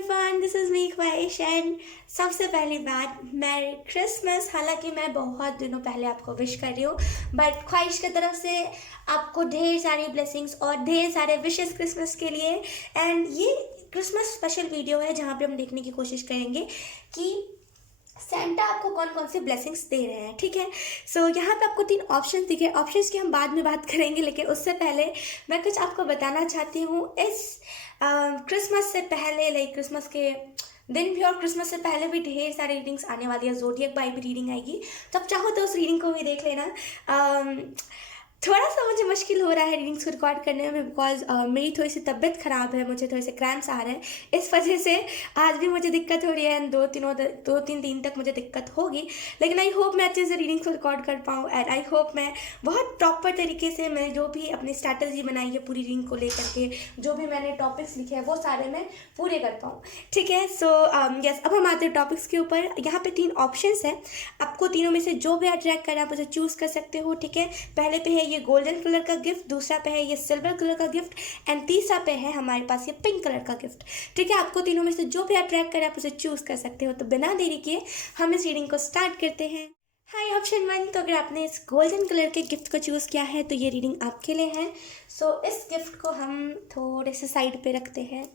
Everyone, this is me ख्वाहिश and सबसे पहली बात मैरी क्रिसमस। हालांकि मैं बहुत दिनों पहले आपको विश कर रही हूँ, बट ख्वाहिश की तरफ से आपको ढेर सारी ब्लेसिंग्स और ढेर सारे विशेस क्रिसमस के लिए। एंड ये क्रिसमस स्पेशल वीडियो है जहाँ पे हम देखने की कोशिश करेंगे कि सेंटा आपको कौन कौन से ब्लेसिंग्स दे रहे हैं। ठीक है, सो यहाँ पे आपको 3 ऑप्शंस दिखे। ऑप्शंस की हम बाद में बात करेंगे, लेकिन उससे पहले मैं कुछ आपको बताना चाहती हूँ। इस क्रिसमस से पहले, लाइक क्रिसमस के दिन भी और क्रिसमस से पहले भी ढेर सारी रीडिंग्स आने वाली है। ज़ोडिएक बाई भी रीडिंग आएगी, तो आप चाहो तो उस रीडिंग को भी देख लेना। थोड़ा सा मुझे मुश्किल हो रहा है रीडिंग्स को रिकॉर्ड करने में, बिकॉज मेरी थोड़ी सी तबीयत ख़राब है, मुझे थोड़े से क्रैम्प्स आ रहे हैं। इस वजह से आज भी मुझे दिक्कत हो रही है एंड 2-3 दिन तक मुझे दिक्कत होगी। लेकिन आई होप मैं अच्छे से रीडिंग्स को रिकॉर्ड कर पाऊँ एंड आई होप मैं बहुत प्रॉपर तरीके से मैं जो भी अपनी स्ट्रैटेजी बनाई है पूरी रीडिंग को लेकर के, जो भी मैंने टॉपिक्स लिखे हैं वो सारे मैं पूरे कर पाऊँ। ठीक है, सो यस, अब हम आते हैं टॉपिक्स के ऊपर। यहाँ पे 3 ऑप्शंस हैं, आपको तीनों में से जो भी अट्रैक्ट करे आप उसे चूज़ कर सकते हो। ठीक है, पहले पे है ये गोल्डन कलर का गिफ्ट, दूसरा पे है ये सिल्वर कलर का गिफ्ट एंड तीसरा पे है हमारे पास ये पिंक कलर का गिफ्ट। ठीक है, आपको तीनों में से जो भी अट्रैक्ट करे आप उसे चूज़ कर सकते हो। तो बिना देरी किए हम इस रीडिंग को स्टार्ट करते हैं। हाय ऑप्शन 1, तो अगर आपने इस गोल्डन कलर के गिफ्ट को चूज़ किया है तो ये रीडिंग आपके लिए है। सो इस गिफ्ट को हम थोड़े से साइड पे रखते हैं।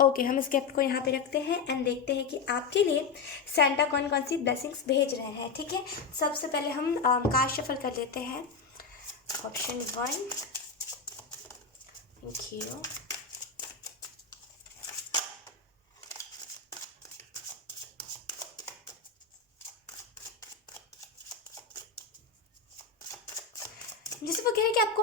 ओके, हम इस गिफ्ट को यहाँ पे रखते हैं एंड देखते हैं कि आपके लिए सेंटा कौन कौन सी ब्लेसिंग्स भेज रहे हैं। ठीक है, सबसे पहले हम कार्ड शफल कर लेते हैं। Option 1, thank you. जैसे वो कह रहे हैं कि आपको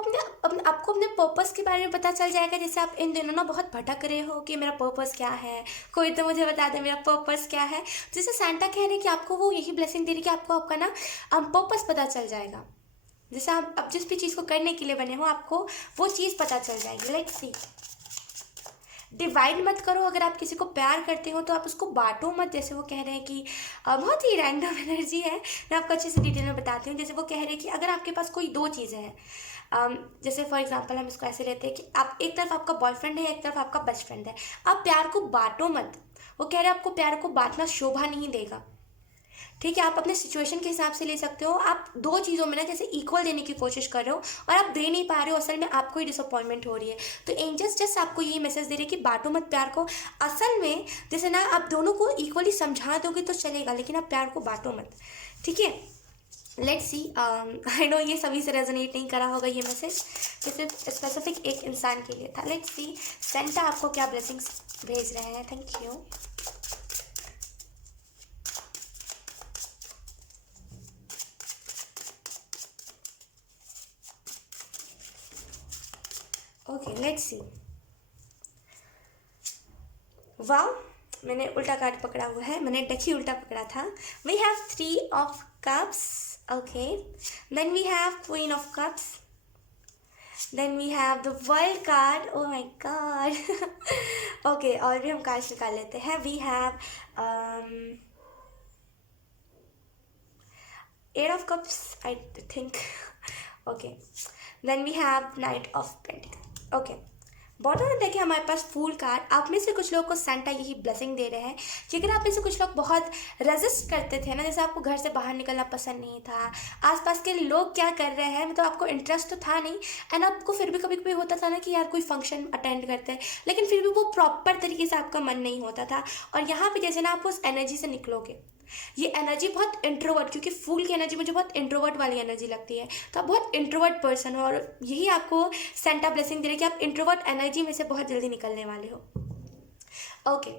अपने पर्पस के बारे में पता चल जाएगा। जैसे आप इन दिनों ना बहुत भटक रहे हो कि मेरा पर्पस क्या है, कोई तो मुझे बता दे मेरा पर्पस क्या है। जैसे सेंटा कह रहे हैं कि आपको वो यही ब्लेसिंग दे रही है कि आपको आपका ना पर्पस पता चल जाएगा। जैसे आप अब जिस भी चीज़ को करने के लिए बने हो आपको वो चीज़ पता चल जाएगी। लेट्स सी, डिवाइड मत करो। अगर आप किसी को प्यार करते हो तो आप उसको बांटो मत। जैसे वो कह रहे हैं कि बहुत ही रैंडम एनर्जी है, मैं आपको अच्छे से डिटेल में बताती हूँ। जैसे वो कह रहे हैं कि अगर आपके पास कोई 2 चीज़ें हैं, जैसे फॉर एग्जांपल हम इसको ऐसे लेते हैं कि आप एक तरफ आपका बॉयफ्रेंड है, एक तरफ आपका बेस्ट फ्रेंड है। आप प्यार को बांटो मत। वो कह रहे हैं आपको प्यार को बांटना शोभा नहीं देगा। ठीक है, आप अपने सिचुएशन के हिसाब से ले सकते हो। आप 2 चीज़ों में ना जैसे इक्वल देने की कोशिश कर रहे हो और आप दे नहीं पा रहे हो, असल में आपको ही डिसअपॉइंटमेंट हो रही है। तो एंजल्स जस्ट आपको यही मैसेज दे रहे हैं कि बांटो मत प्यार को। असल में जैसे ना आप दोनों को इक्वली समझा दोगे तो चलेगा, लेकिन आप प्यार को बांटो मत। ठीक है, लेट्स सी, आई नो ये सभी से रेजोनेट नहीं करा होगा ये मैसेज, जैसे स्पेसिफिक एक इंसान के लिए था। लेट्स सी सेंटा आपको क्या ब्लेसिंग्स भेज रहे हैं। Thank you. Okay, let's see. वाह, मैंने उल्टा कार्ड पकड़ा हुआ है, मैंने डेक ही उल्टा पकड़ा था। We have 3 of cups. Okay, then we have queen of cups, then we have the world card. Oh my God. Okay, और भी हम कार्ड निकाल लेते हैं। We have 8 of cups I think. Okay, then we have knight of pentacle. ओके, bottom में देखिए हमारे पास फूल कार्ड। आप में से कुछ लोगों को सेंटा यही ब्लेसिंग दे रहे हैं कि अगर आप में से कुछ लोग बहुत रेजिस्ट करते थे ना, जैसे आपको घर से बाहर निकलना पसंद नहीं था, आसपास के लोग क्या कर रहे हैं, मतलब आपको इंटरेस्ट तो था नहीं एंड आपको फिर भी कभी कभी होता था ना कि यार कोई फंक्शन अटेंड करते हैं, लेकिन फिर भी वो प्रॉपर तरीके से आपका मन नहीं होता था। और यहाँ पे जैसे ना आप उस एनर्जी से निकलोगे, ये एनर्जी बहुत इंट्रोवर्ट, क्योंकि फूल की एनर्जी मुझे बहुत इंट्रोवर्ट वाली एनर्जी लगती है, तो आप बहुत इंट्रोवर्ट पर्सन हो और यही आपको सेंटा ब्लेसिंग दे रही है कि आप इंट्रोवर्ट एनर्जी में से बहुत जल्दी निकलने वाले हो। ओके,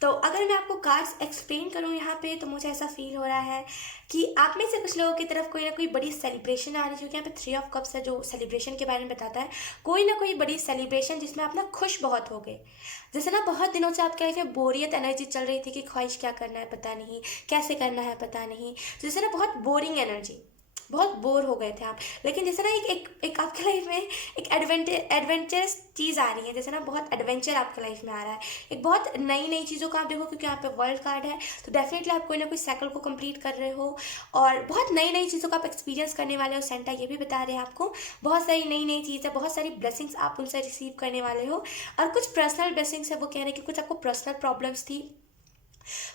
तो अगर मैं आपको कार्ड्स एक्सप्लेन करूँ यहाँ पे, तो मुझे ऐसा फील हो रहा है कि आप में से कुछ लोगों की तरफ कोई ना कोई बड़ी सेलिब्रेशन आ रही है, क्योंकि यहाँ पे 3 ऑफ कप्स है जो सेलिब्रेशन के बारे में बताता है। कोई ना कोई बड़ी सेलिब्रेशन जिसमें आप ना खुश बहुत हो गए। जैसे ना बहुत दिनों से आपके लाइफ में बोरियत एनर्जी चल रही थी कि ख्वाहिश क्या करना है पता नहीं, कैसे करना है पता नहीं, तो जैसे ना बहुत बोरिंग एनर्जी। बहुत बोर हो गए थे आप। लेकिन जैसे ना एक एक एक आपके लाइफ में एक एडवेंचरस चीज़ आ रही है, जैसे ना बहुत एडवेंचर आपके लाइफ में आ रहा है, एक बहुत नई नई चीज़ों का आप देखो, क्योंकि यहाँ पे वर्ल्ड कार्ड है, तो डेफिनेटली आप कोई ना कोई साइकिल को कंप्लीट कर रहे हो और बहुत नई नई चीज़ों का आप एक्सपीरियंस करने वाले हो। सेंटा ये भी बता रहे हैं आपको बहुत सारी नई नई चीज़ें, बहुत सारी ब्लेसिंग्स आप उनसे रिसीव करने वाले हो। और कुछ पर्सनल ब्लेसिंग्स है, वो कह रहे हैं कि कुछ आपको पर्सनल प्रॉब्लम्स थी,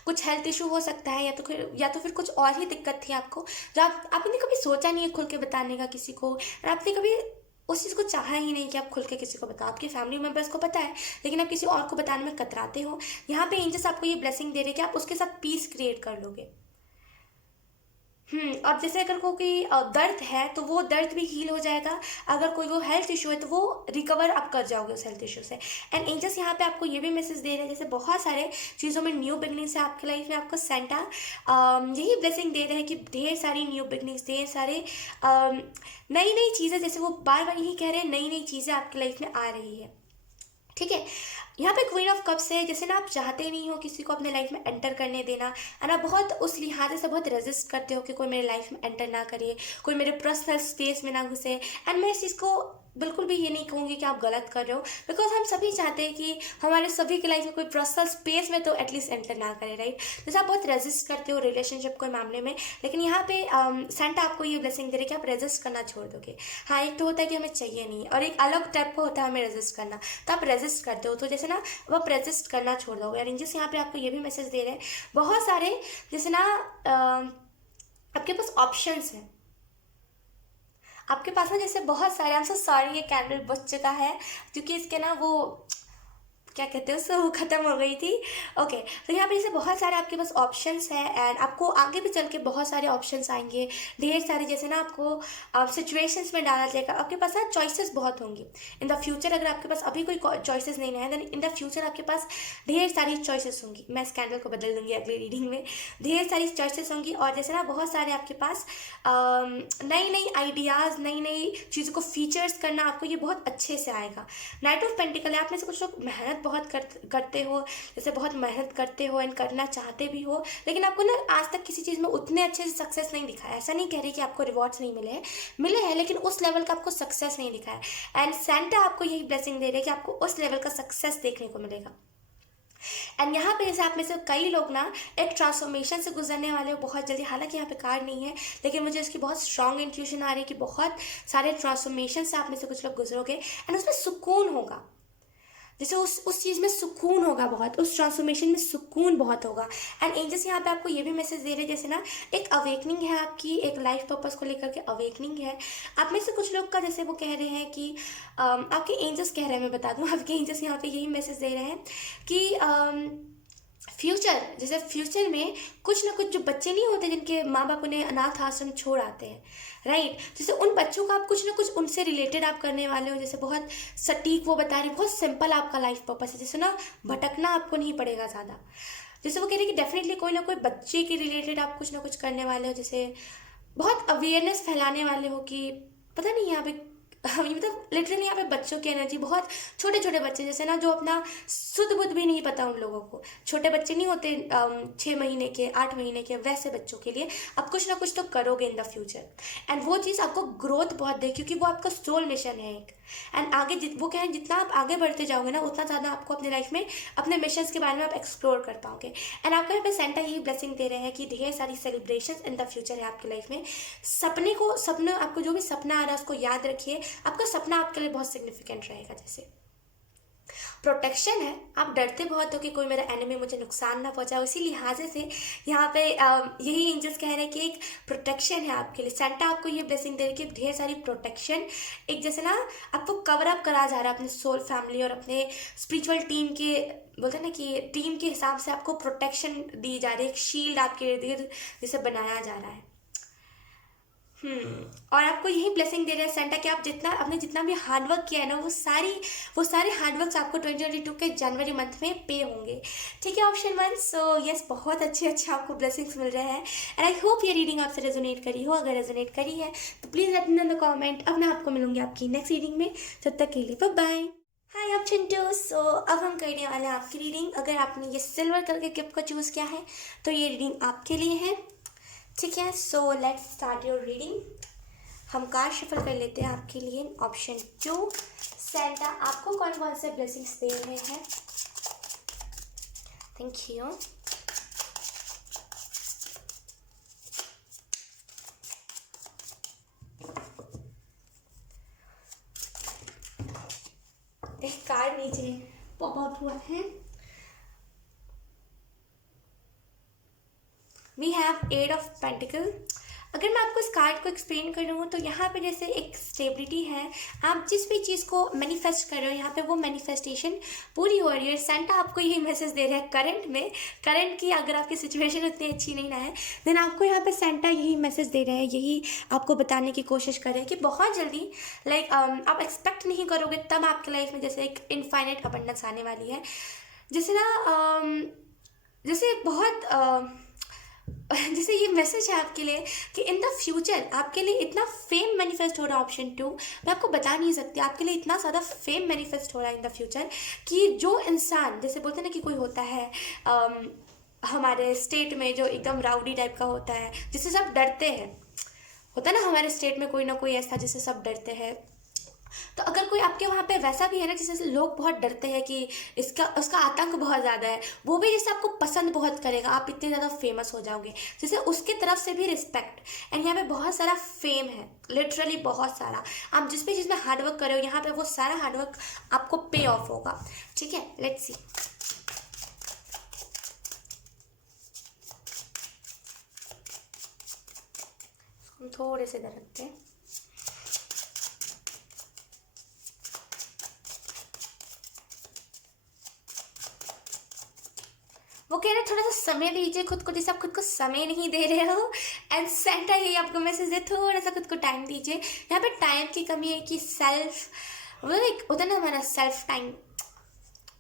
कुछ हेल्थ इशू हो सकता है, या तो फिर कुछ और ही दिक्कत थी आपको, जो आपने कभी सोचा नहीं है खुल के बताने का किसी को, और आपने कभी उस चीज़ को चाहा ही नहीं कि आप खुल के किसी को बताओ। आपके फैमिली मेम्बर्स को पता है, लेकिन आप किसी और को बताने में कतराते हो। यहाँ पे एंजल्स आपको ये ब्लेसिंग दे रहे हैं कि आप उसके साथ पीस क्रिएट कर लोगे। अब जैसे अगर कोई दर्द है तो वो दर्द भी हील हो जाएगा, अगर कोई वो हेल्थ इशू है तो वो रिकवर आप कर जाओगे उस हेल्थ इशू से। एंड एंजल्स यहाँ पे आपको ये भी मैसेज दे रहे हैं, जैसे बहुत सारे चीज़ों में न्यू बिगनिंग्स है आपके लाइफ में, आपको सेंटा यही ब्लेसिंग दे रहे हैं कि ढेर सारी न्यू बिगनिंग्स, ढेर सारे नई नई चीज़ें, जैसे वो बार बार यही कह रहे हैं नई नई चीज़ें आपकी लाइफ में आ रही है। ठीक है, यहाँ पे क्वीन ऑफ कप्स है, जैसे ना आप चाहते नहीं हो किसी को अपने लाइफ में एंटर करने देना, और आप बहुत उस लिहाजे से बहुत रेजिस्ट करते हो कि कोई मेरे लाइफ में एंटर ना करे, कोई मेरे पर्सनल स्पेस में ना घुसे। एंड मैं इस चीज़ को बिल्कुल भी ये नहीं कहूँगी कि आप गलत कर रहे हो, बिकॉज हम सभी चाहते हैं कि हमारे सभी की लाइफ में कोई पर्सनल स्पेस में तो एटलीस्ट एंटर ना करे, राइट। जैसे आप बहुत रेजिस्ट करते हो रिलेशनशिप के मामले में, लेकिन यहाँ पे सेंटा आपको ये ब्लेसिंग दे रहे कि आप रेजिस्ट करना छोड़ दोगे। हाँ, एक तो होता है कि हमें चाहिए नहीं, और एक अलग टाइप का होता है हमें रेजिस्ट करना, तो आप रेजिस्ट करते हो, तो जैसे ना वो आप रेजिस्ट करना छोड़ दोगे। और एंजल्स यहाँ पे आपको ये भी मैसेज दे रहे हैं बहुत सारे, जैसे ना आपके पास ऑप्शंस हैं, आपके पास ना जैसे बहुत सारे, आई एम सो सॉरी ये कैंडल बुझ चुका है, क्योंकि इसके ना वो क्या कहते हैं उससे, वो ख़त्म हो गई थी। ओके, तो यहाँ पे जैसे बहुत सारे आपके पास ऑप्शंस है, एंड आपको आगे भी चल के बहुत सारे ऑप्शंस आएंगे, ढेर सारे, जैसे ना आपको सिचुएशंस में डाला जाएगा, आपके पास ना चॉइसेस बहुत होंगी इन द फ्यूचर। अगर आपके पास अभी कोई चॉइसेस नहीं है, देन इन द फ्यूचर आपके पास ढेर सारी चॉइसेस होंगी। मैं इस कैंडल को बदल दूंगी अगली रीडिंग में, ढेर सारी चॉइसेस होंगी, और जैसे ना बहुत सारे आपके पास नई नई आइडियाज़, नई नई चीज़ों को फीचर्स करना आपको ये बहुत अच्छे से आएगा। नाइट ऑफ पेंटिकल है, आप में से कुछ लोग मेहनत बहुत करते हो, जैसे बहुत मेहनत करते हो एंड करना चाहते भी हो, लेकिन आपको ना आज तक किसी चीज़ में उतने अच्छे से सक्सेस नहीं दिखा है। ऐसा नहीं कह रही कि आपको रिवॉर्ड्स नहीं मिले हैं, लेकिन उस लेवल का आपको सक्सेस नहीं दिखा है। एंड सेंटा आपको यही ब्लेसिंग दे रहे हैं कि आपको उस लेवल का सक्सेस देखने को मिलेगा। एंड यहाँ पे जैसे आप में से कई लोग ना एक ट्रांसफॉर्मेशन से गुजरने वाले हो बहुत जल्दी, हालांकि यहाँ पे कार्ड नहीं है, लेकिन मुझे इसकी बहुत स्ट्रॉन्ग इंट्यूशन आ रही है कि बहुत सारे ट्रांसफॉर्मेशन से आप में से कुछ लोग गुजरोगे, एंड उसमें सुकून होगा, जैसे उस चीज़ में सुकून होगा बहुत, उस ट्रांसफॉर्मेशन में सुकून बहुत होगा। एंड एंजल्स यहाँ पे आपको ये भी मैसेज दे रहे हैं, जैसे ना एक अवेकनिंग है आपकी, एक लाइफ पर्पस को लेकर के अवेकनिंग है आप में से कुछ लोग का, जैसे वो कह रहे हैं कि आपके एंजल्स कह रहे हैं, मैं बता दूँ, आपके एंजल्स यहाँ पे यही मैसेज दे रहे हैं कि फ्यूचर, जैसे फ्यूचर में कुछ ना कुछ जो बच्चे नहीं होते जिनके माँ बाप उन्हें अनाथ आश्रम छोड़ आते हैं, राइट, जैसे उन बच्चों का आप कुछ ना कुछ उनसे रिलेटेड आप करने वाले हो, जैसे बहुत सटीक वो बता रही, बहुत सिंपल आपका लाइफ पर्पस है, जैसे ना भटकना आपको नहीं पड़ेगा ज़्यादा। जैसे वो कह रहे हैं कि डेफिनेटली कोई ना कोई बच्चे के रिलेटेड आप कुछ ना कुछ करने वाले हो, जैसे बहुत अवेयरनेस फैलाने वाले हो कि पता नहीं यहाँ पे मतलब लिटरली यहाँ पे बच्चों की एनर्जी, बहुत छोटे छोटे बच्चे, जैसे ना जो अपना शुद्ध बुद्ध भी नहीं पता उन लोगों को, छोटे बच्चे नहीं होते 6 महीने के, 8 महीने के, वैसे बच्चों के लिए आप कुछ ना कुछ तो करोगे इन द फ्यूचर। एंड वो चीज़ आपको ग्रोथ बहुत दे, क्योंकि वो आपका सोल मिशन है एक। एंड आगे वो कहें जितना आप आगे बढ़ते जाओगे ना, उतना ज़्यादा आपको अपने लाइफ में अपने मिशंस के बारे में आप एक्सप्लोर कर पाओगे। एंड आपको यहाँ पे सेंटा यही ब्लेसिंग दे रहे हैं कि ढेर सारी सेलिब्रेशंस इन द फ्यूचर है आपकी लाइफ में। सपने आपको जो भी सपना आ रहा है उसको याद रखिए, आपका सपना आपके लिए बहुत सिग्निफिकेंट रहेगा। जैसे प्रोटेक्शन है, आप डरते बहुत हो कि कोई मेरा एनिमी मुझे नुकसान ना पहुंचाए, इसी लिहाजे से यहाँ पे यही एंजल्स कह रहे हैं कि एक प्रोटेक्शन है आपके लिए। सेंटा आपको ये ब्लेसिंग दे रही है कि ढेर सारी प्रोटेक्शन, एक जैसे ना आपको कवर अप करा जा रहा है अपने सोल, फैमिली और अपने स्पिरिचुअल टीम के, बोलते हैं ना कि टीम के हिसाब से आपको प्रोटेक्शन दी जा रही है, एक शील्ड आपके इर्द गिर्द जिसे बनाया जा रहा है। और आपको यही ब्लेसिंग दे रहे हैं सेंटा कि आप आपने जितना भी हार्डवर्क किया है ना, वो सारे हार्डवर्क्स आपको 2022 के जनवरी मंथ में पे होंगे। ठीक है, ऑप्शन 1। सो यस, बहुत अच्छे आपको ब्लेसिंग्स मिल रहे हैं, एंड आई होप ये रीडिंग आपसे रेजोनेट करी हो। अगर रेजोनेट करी है तो please let me know in the comment. अब मैं आपको मिलूंगी आपकी नेक्स्ट रीडिंग में, तब तक के लिए बाय बाय। हाय आप चिंटू। सो अब हम करने वाले हैं आपकी रीडिंग। अगर आपने ये सिल्वर कलर के गिफ्ट को चूज़ किया है तो ये रीडिंग आपके लिए है। ठीक है, so let's start your reading. हम कार्ड शफल कर लेते हैं आपके लिए। ऑप्शन 2, सेंटा आपको कौन कौन से ब्लेसिंग्स दे रहे हैं। Thank you. एक कार्ड नीचे पॉप आउट हुआ है। We have 8 of pentacle. अगर मैं आपको इस कार्ड को एक्सप्लेन करूँ तो यहाँ पे जैसे एक स्टेबिलिटी है। आप जिस भी चीज़ को मैनिफेस्ट कर रहे हो यहाँ पे वो मैनिफेस्टेशन पूरी हो रही है। सेंटा आपको यही मैसेज दे रहा है करंट में। करंट की अगर आपकी सिचुएशन उतनी अच्छी नहीं ना है देन आपको यहाँ पे सेंटा यही मैसेज दे रहे हैं, यही आपको बताने की कोशिश कर रहे हैं कि बहुत जल्दी आप एक्सपेक्ट नहीं करोगे तब आपके लाइफ में जैसे एक इनफाइनाइट अबंडेंस आने वाली है। जैसे ना जैसे बहुत जैसे ये मैसेज है आपके लिए कि इन द फ्यूचर आपके लिए इतना फेम मैनिफेस्ट हो रहा है। ऑप्शन 2 मैं आपको बता नहीं सकती, आपके लिए इतना ज़्यादा फेम मैनिफेस्ट हो रहा है इन द फ्यूचर कि जो इंसान जैसे बोलते हैं ना कि कोई होता है हमारे स्टेट में जो एकदम राउडी टाइप का होता है जिससे सब डरते हैं। होता है ना हमारे स्टेट में कोई ना कोई ऐसा जिससे सब डरते हैं। तो अगर कोई आपके वहाँ पे वैसा भी है ना जिससे लोग बहुत डरते हैं कि उसका आतंक बहुत ज़्यादा है, वो भी जैसे आपको पसंद बहुत करेगा, आप इतने ज़्यादा फेमस हो जाओगे जैसे उसके तरफ से भी रिस्पेक्ट। एंड यहाँ पे बहुत सारा फेम है, लिटरली बहुत सारा। आप जिस भी चीज़ में हार्डवर्क कर रहे हो यहाँ पे वो सारा हार्डवर्क आपको पे ऑफ होगा। ठीक है, लेट्स सी। हम थोड़े से इधर रखते हैं। वो कह रहे थोड़ा सा समय दीजिए खुद को, जैसे आप खुद को समय नहीं दे रहे हो। एंड सेंटा यही आपको मैसेज दे, थोड़ा सा खुद को टाइम दीजिए। यहाँ पे टाइम की कमी है कि सेल्फ वो एक होता है ना हमारा सेल्फ टाइम,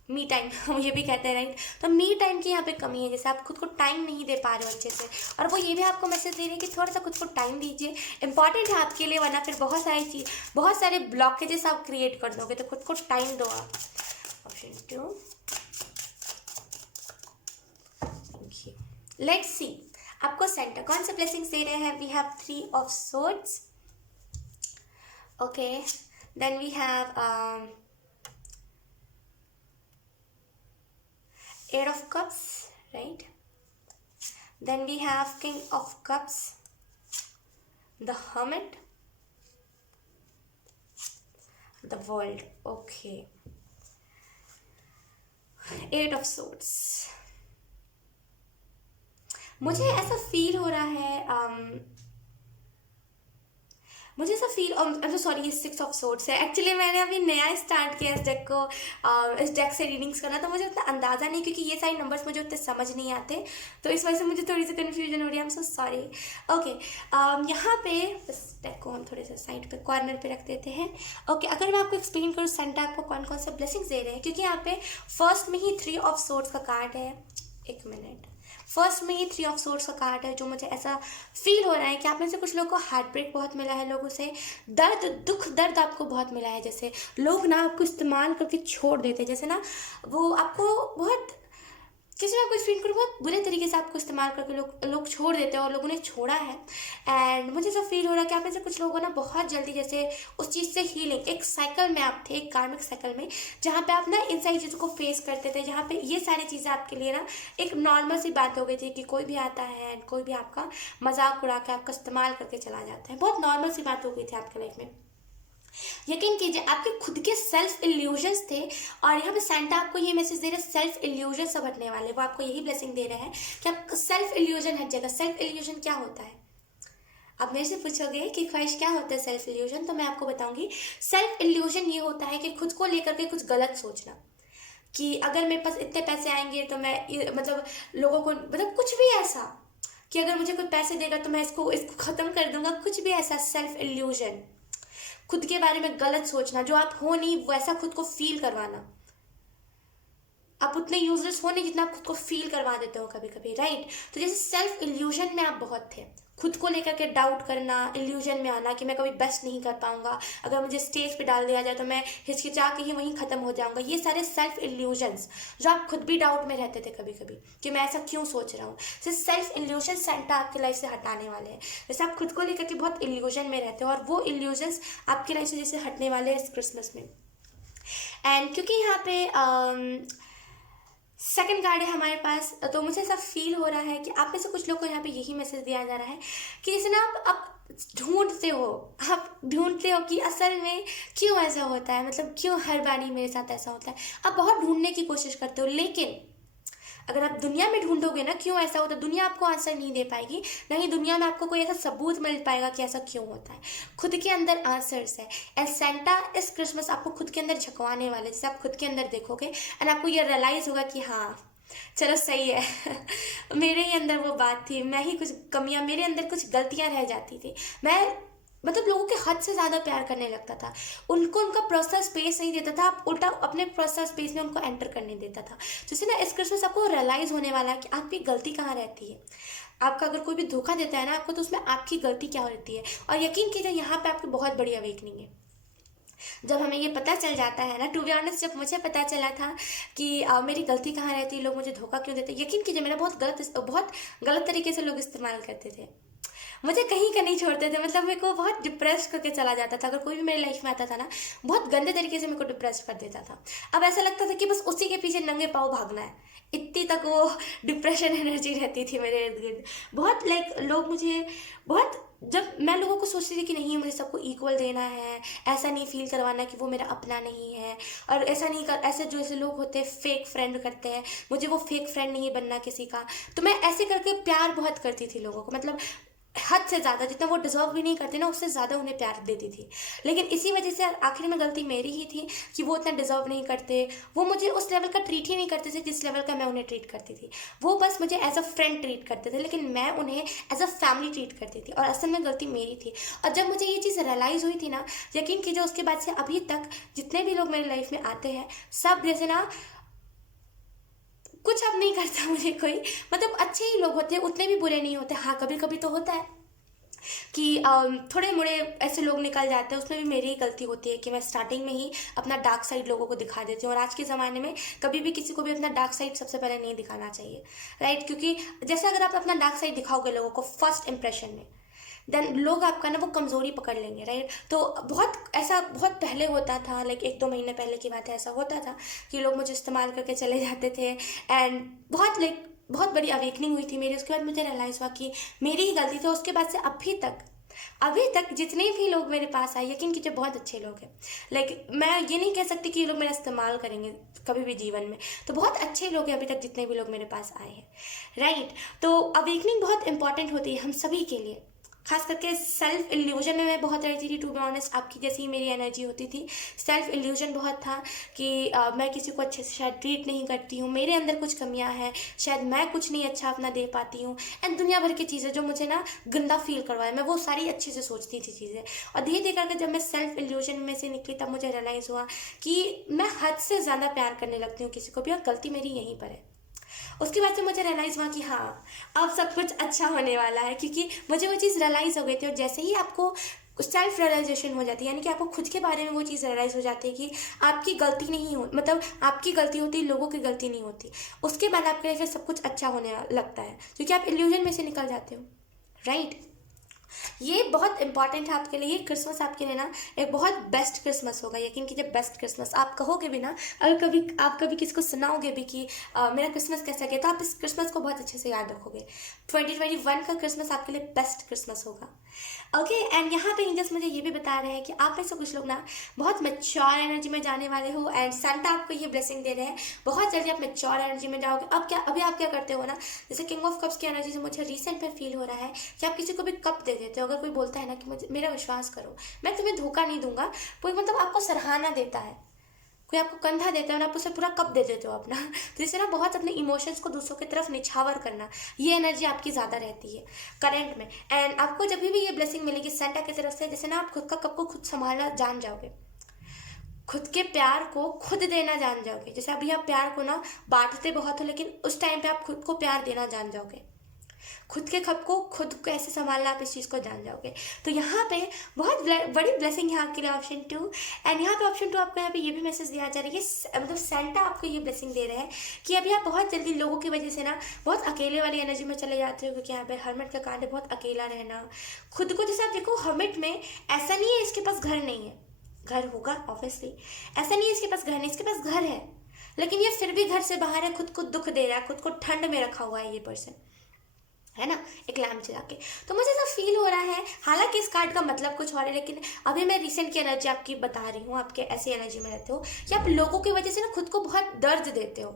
मी टाइम हम ये भी कहते हैं राइट। तो मी टाइम की यहाँ पे कमी है, जैसे आप खुद को टाइम नहीं दे पा रहे हो अच्छे से। और वो ये भी आपको मैसेज दे रहे हैं कि थोड़ा सा खुद को टाइम दीजिए, इंपॉर्टेंट है आपके लिए, वरना फिर बहुत सारे ब्लॉकेजेस आप क्रिएट कर दोगे। तो खुद को टाइम दो आप। ऑप्शन 2, लेट्स सी आपको सेंटा कौन से ब्लेसिंग्स दे रहे हैं। We have 3 of swords, okay, then we have 8 of cups, right, then we have king of cups, the hermit, the world, okay, 8 of swords. मुझे ऐसा फील हो रहा है मुझे ऐसा फील सॉरी ये 6 ऑफ सोर्ड्स है। एक्चुअली मैंने अभी नया स्टार्ट किया इस डेक को, इस डेक से रीडिंग्स करना, तो मुझे उतना अंदाज़ा नहीं क्योंकि ये सारे नंबर्स मुझे उतने समझ नहीं आते, तो इस वजह से मुझे थोड़ी सी कन्फ्यूजन हो रही है। I am so sorry. Okay, यहाँ पे इस डेक को हम थोड़े से साइड पे कॉर्नर पे रख देते हैं। ओके, अगर मैं आपको एक्सप्लेन करूँ सेंटा आपको कौन कौन से ब्लेसिंग्स दे रहे हैं, क्योंकि यहाँ पे फर्स्ट में ही 3 ऑफ सोर्ड्स का कार्ड है। एक मिनट, फर्स्ट में ही 3 ऑफ सोर्ड्स का कार्ड है, जो मुझे ऐसा फील हो रहा है कि आप में से कुछ लोगों को हार्ट ब्रेक बहुत मिला है, लोगों से दर्द आपको बहुत मिला है। जैसे लोग ना आपको इस्तेमाल करके छोड़ देते हैं, जैसे ना वो आपको बहुत किसी में कुछ फील करो बहुत बुरे तरीके से आपको इस्तेमाल करके लोग छोड़ देते हैं और लोगों ने छोड़ा है। एंड मुझे ऐसा फील हो रहा है कि आप में से कुछ लोगों ना बहुत जल्दी जैसे उस चीज़ से हीलिंग, एक साइकिल में आप थे, एक कार्मिक साइकिल में, जहाँ पे आप ना इन सारी चीज़ों को फेस करते थे, जहाँ पे ये सारी चीज़ें आपके लिए ना एक नॉर्मल सी बात हो गई थी कि कोई भी आता है, कोई भी आपका मजाक उड़ा के आपका इस्तेमाल करके चला जाता है। बहुत नॉर्मल सी बात हो गई थी आपके लाइफ में। यकीन कीजिए आपके खुद के सेल्फ इल्यूजन्स थे, और यहाँ पे सेंटा आपको ये मैसेज दे रहे हैं सेल्फ इल्यूजन सब हटने वाले। वो आपको यही ब्लेसिंग दे रहे हैं कि आपका सेल्फ इल्यूजन हट जाएगा। सेल्फ इल्यूजन क्या होता है? आप मेरे से पूछोगे कि ख्वाहिश क्या होता है सेल्फ इल्यूजन, तो मैं आपको बताऊंगी। सेल्फ इल्यूजन ये होता है कि खुद को लेकर के कुछ गलत सोचना, कि अगर मेरे पास इतने पैसे आएंगे तो मैं मतलब लोगों को मतलब कुछ भी ऐसा कि अगर मुझे कोई पैसे देगा तो मैं इसको ख़त्म कर दूंगा, कुछ भी ऐसा सेल्फ इल्यूजन। खुद के बारे में गलत सोचना, जो आप हो नहीं वैसा खुद को फील करवाना। आप उतने यूजलेस हो नहीं जितना आप खुद को फील करवा देते हो कभी कभी, राइट। तो जैसे सेल्फ इल्यूजन में आप बहुत थे, खुद को लेकर के डाउट करना, इल्यूजन में आना कि मैं कभी बेस्ट नहीं कर पाऊंगा, अगर मुझे स्टेज पे डाल दिया जाए तो मैं हिचकिचा के ही वहीं खत्म हो जाऊंगा, ये सारे सेल्फ इल्यूजन्स जो आप खुद भी डाउट में रहते थे कभी कभी कि मैं ऐसा क्यों सोच रहा हूँ, सेल्फ इल्यूजन सेंटा आपकी लाइफ से हटाने वाले हैं। जैसे आप खुद को लेकर के बहुत इल्यूजन में रहते हो और वो इल्यूजन्स आपकी लाइफ से जैसे हटने वाले हैं इस क्रिसमस में। एंड क्योंकि यहाँ पे सेकंड कार्ड है हमारे पास, तो मुझे ऐसा फील हो रहा है कि आप में से कुछ लोग को यहाँ पे यही मैसेज दिया जा रहा है कि जैसे ना आप ढूंढते हो कि असल में क्यों ऐसा होता है, मतलब क्यों हर बारी मेरे साथ ऐसा होता है। आप बहुत ढूंढने की कोशिश करते हो, लेकिन अगर आप दुनिया में ढूंढोगे ना क्यों ऐसा होता है, दुनिया आपको आंसर नहीं दे पाएगी, नहीं दुनिया में आपको कोई ऐसा सबूत मिल पाएगा कि ऐसा क्यों होता है। खुद के अंदर आंसर्स है एंड सेंटा इस क्रिसमस आपको खुद के अंदर झकवाने वाले, जैसे आप खुद के अंदर देखोगे एंड आपको ये रियलाइज होगा कि हाँ चलो सही है मेरे ही अंदर वो बात थी, मैं ही कुछ कमियां, मेरे अंदर कुछ गलतियां रह जाती थी, मैं मतलब लोगों के हद से ज़्यादा प्यार करने लगता था, उनको उनका पर्सनल स्पेस नहीं देता था, आप उल्टा अपने पर्सनल स्पेस में उनको एंटर करने देता था। जैसे ना इस क्रिसमस आपको रियलाइज होने वाला है कि आपकी गलती कहाँ रहती है। आपका अगर कोई भी धोखा देता है ना आपको, तो उसमें आपकी गलती क्या होती है। और यकीन कीजिए यहाँ पे आपकी बहुत बड़ी अवेकनिंग है। जब हमें ये पता चल जाता है ना, टू बी ऑनेस्ट जब मुझे पता चला था कि मेरी गलती कहाँ रहती है, लोग मुझे धोखा क्यों देते, यकीन कीजिए मेरा बहुत गलत तरीके से लोग इस्तेमाल करते थे, मुझे कहीं का नहीं छोड़ते थे, मतलब मेरे को बहुत डिप्रेस करके चला जाता था। अगर कोई भी मेरी लाइफ में आता था ना, बहुत गंदे तरीके से मेरे को डिप्रेस कर देता था। अब ऐसा लगता था कि बस उसी के पीछे नंगे पाँव भागना है, इतनी तक वो डिप्रेशन एनर्जी रहती थी मेरे इर्द गिर्द। बहुत लोग मुझे बहुत, जब मैं लोगों को सोचती थी कि नहीं मुझे सबको इक्वल देना है, ऐसा नहीं फील करवाना कि वो मेरा अपना नहीं है, और ऐसा नहीं कर, ऐसे जो ऐसे लोग होते हैं फेक फ्रेंड करते हैं, मुझे वो फेक फ्रेंड नहीं बनना किसी का। तो मैं ऐसे करके प्यार बहुत करती थी लोगों को, मतलब हद से ज़्यादा, जितना वो डिजर्व भी नहीं करते ना उससे ज़्यादा उन्हें प्यार देती थी। लेकिन इसी वजह से आखिर में गलती मेरी ही थी कि वो इतना डिजर्व नहीं करते, वो मुझे उस लेवल का ट्रीट ही नहीं करते थे जिस लेवल का मैं उन्हें ट्रीट करती थी। वो बस मुझे एज अ फ्रेंड ट्रीट करते थे, लेकिन मैं उन्हें एज अ फैमिली ट्रीट करती थी, और असल में गलती मेरी थी। और जब मुझे ये चीज़ रियलाइज़ हुई थी ना, यकीन कीजिए उसके बाद से अभी तक जितने भी लोग मेरी लाइफ में आते हैं सब जैसे ना कुछ अब नहीं करता मुझे कोई, मतलब अच्छे ही लोग होते हैं, उतने भी बुरे नहीं होते। हाँ कभी कभी तो होता है कि थोड़े मोड़े ऐसे लोग निकल जाते हैं, उसमें भी मेरी ही गलती होती है कि मैं स्टार्टिंग में ही अपना डार्क साइड लोगों को दिखा देती हूँ। और आज के ज़माने में कभी भी किसी को भी अपना डार्क साइड सबसे पहले नहीं दिखाना चाहिए, राइट। क्योंकि जैसे अगर आप अपना डार्क साइड दिखाओगे लोगों को फर्स्ट इंप्रेशन में, देन लोग आपका ना वो कमज़ोरी पकड़ लेंगे, राइट। तो बहुत पहले होता था, लाइक 1-2 महीने पहले की बात है, ऐसा होता था कि लोग मुझे इस्तेमाल करके चले जाते थे। एंड बहुत बड़ी अवेकनिंग हुई थी मेरी, उसके बाद मुझे रियलाइज़ हुआ कि मेरी ही गलती थी। उसके बाद से अभी तक जितने भी लोग मेरे पास आए, यकीन कीजिए बहुत अच्छे लोग हैं। लाइक मैं ये नहीं कह सकती कि ये लोग मेरा इस्तेमाल करेंगे कभी भी जीवन में, तो बहुत अच्छे लोग हैं अभी तक जितने भी लोग मेरे पास आए हैं, राइट। तो अवेकनिंग बहुत इंपॉर्टेंट होती है हम सभी के लिए, खास करके सेल्फ इल्यूजन में मैं बहुत रहती थी, टू बी ऑनेस्ट आपकी जैसी ही मेरी एनर्जी होती थी। सेल्फ इल्यूजन बहुत था कि मैं किसी को अच्छे से शायद ट्रीट नहीं करती हूँ, मेरे अंदर कुछ कमियां हैं, शायद मैं कुछ नहीं अच्छा अपना दे पाती हूँ, एंड दुनिया भर की चीज़ें जो मुझे ना गंदा फील करवाए, मैं वो सारी अच्छे से सोचती थी चीज़ें। और धीरे धीरे करके जब मैं सेल्फ इल्यूजन में से निकली तब मुझे रियलाइज़ हुआ कि मैं हद से ज़्यादा प्यार करने लगती हूँ किसी को भी, और गलती मेरी यहीं पर है। उसके बाद से मुझे रियलाइज़ हुआ कि हाँ अब सब कुछ अच्छा होने वाला है, क्योंकि मुझे वो चीज़ रियलाइज़ हो गई थी। और जैसे ही आपको सेल्फ रियलाइजेशन हो जाती है, यानी कि आपको खुद के बारे में वो चीज़ रियलाइज़ हो जाती है कि आपकी गलती नहीं हो, मतलब आपकी गलती होती है, लोगों की गलती नहीं होती, उसके बाद आपके लिए फिर सब कुछ अच्छा होने लगता है, क्योंकि आप इल्यूजन में से निकल जाते हो, राइट। ये बहुत इंपॉर्टेंट है आपके लिए, ये क्रिसमस आपके लिए ना एक बहुत बेस्ट क्रिसमस होगा, यकीन कीजिए बेस्ट क्रिसमस। आप कहोगे भी ना, अगर आप कभी किसी को सुनाओगे भी कि मेरा क्रिसमस कैसा गया, तो आप इस क्रिसमस को बहुत अच्छे से याद रखोगे। 2021 का क्रिसमस आपके लिए बेस्ट क्रिसमस होगा, ओके। एंड यहाँ पे एंजल्स मुझे ये भी बता रहे हैं कि आप में से कुछ लोग ना बहुत मैच्योर एनर्जी में जाने वाले हो, एंड सेंटा आपको ये ब्लेसिंग दे रहे हैं, बहुत जल्दी आप मैच्योर एनर्जी में जाओगे। अभी आप क्या करते हो ना, जैसे किंग ऑफ कप्स की एनर्जी से मुझे रिसेंट में फील हो रहा है कि आप किसी को भी कप दे देते हो। अगर कोई बोलता है ना कि मुझे मेरा विश्वास करो, मैं तुम्हें धोखा नहीं दूंगा, कोई मतलब आपको सराहना देता है, कोई आपको कंधा देता है और आप उसे पूरा कप दे देते हो अपना, तो इससे ना बहुत अपने इमोशंस को दूसरों की तरफ निछावर करना, ये एनर्जी आपकी ज़्यादा रहती है करंट में। एंड आपको जब भी ये ब्लेसिंग मिलेगी सेंटा की तरफ से, जैसे ना आप खुद का कप को खुद संभालना जान जाओगे, खुद के प्यार को खुद देना जान जाओगे। जैसे अभी आप प्यार को ना बांटते बहुत हो, लेकिन उस टाइम पे आप खुद को प्यार देना जान जाओगे। खुद के खप को खुद कैसे संभालना, आप इस चीज़ को जान जाओगे। तो यहाँ पे बहुत बड़ी ब्लेसिंग है आपके लिए ऑप्शन 2। एंड यहाँ पे ऑप्शन 2 आपको यहाँ पे ये भी मैसेज दिया जा रहा है कि मतलब सेंटा आपको ये ब्लेसिंग दे रहे हैं कि अभी आप बहुत जल्दी लोगों की वजह से ना बहुत अकेले वाली एनर्जी में चले जाते हो, क्योंकि यहाँ पे हर्मिट का कार्ड है, बहुत अकेला रहना। खुद को जैसे आप देखो, हर्मिट में ऐसा नहीं है इसके पास घर नहीं है, घर होगा ऑब्वियसली, ऐसा नहीं है इसके पास घर नहीं, इसके पास घर है, लेकिन ये फिर भी घर से बाहर है, खुद को दुख दे रहा है, खुद को ठंड में रखा हुआ है ये पर्सन, है ना, एक लैम्प चला के। तो मुझे ऐसा फील हो रहा है, हालांकि इस कार्ड का मतलब कुछ और है, लेकिन अभी मैं रिसेंट की एनर्जी आपकी बता रही हूँ, आपके ऐसी एनर्जी में रहते हो कि आप लोगों की वजह से ना खुद को बहुत दर्द देते हो।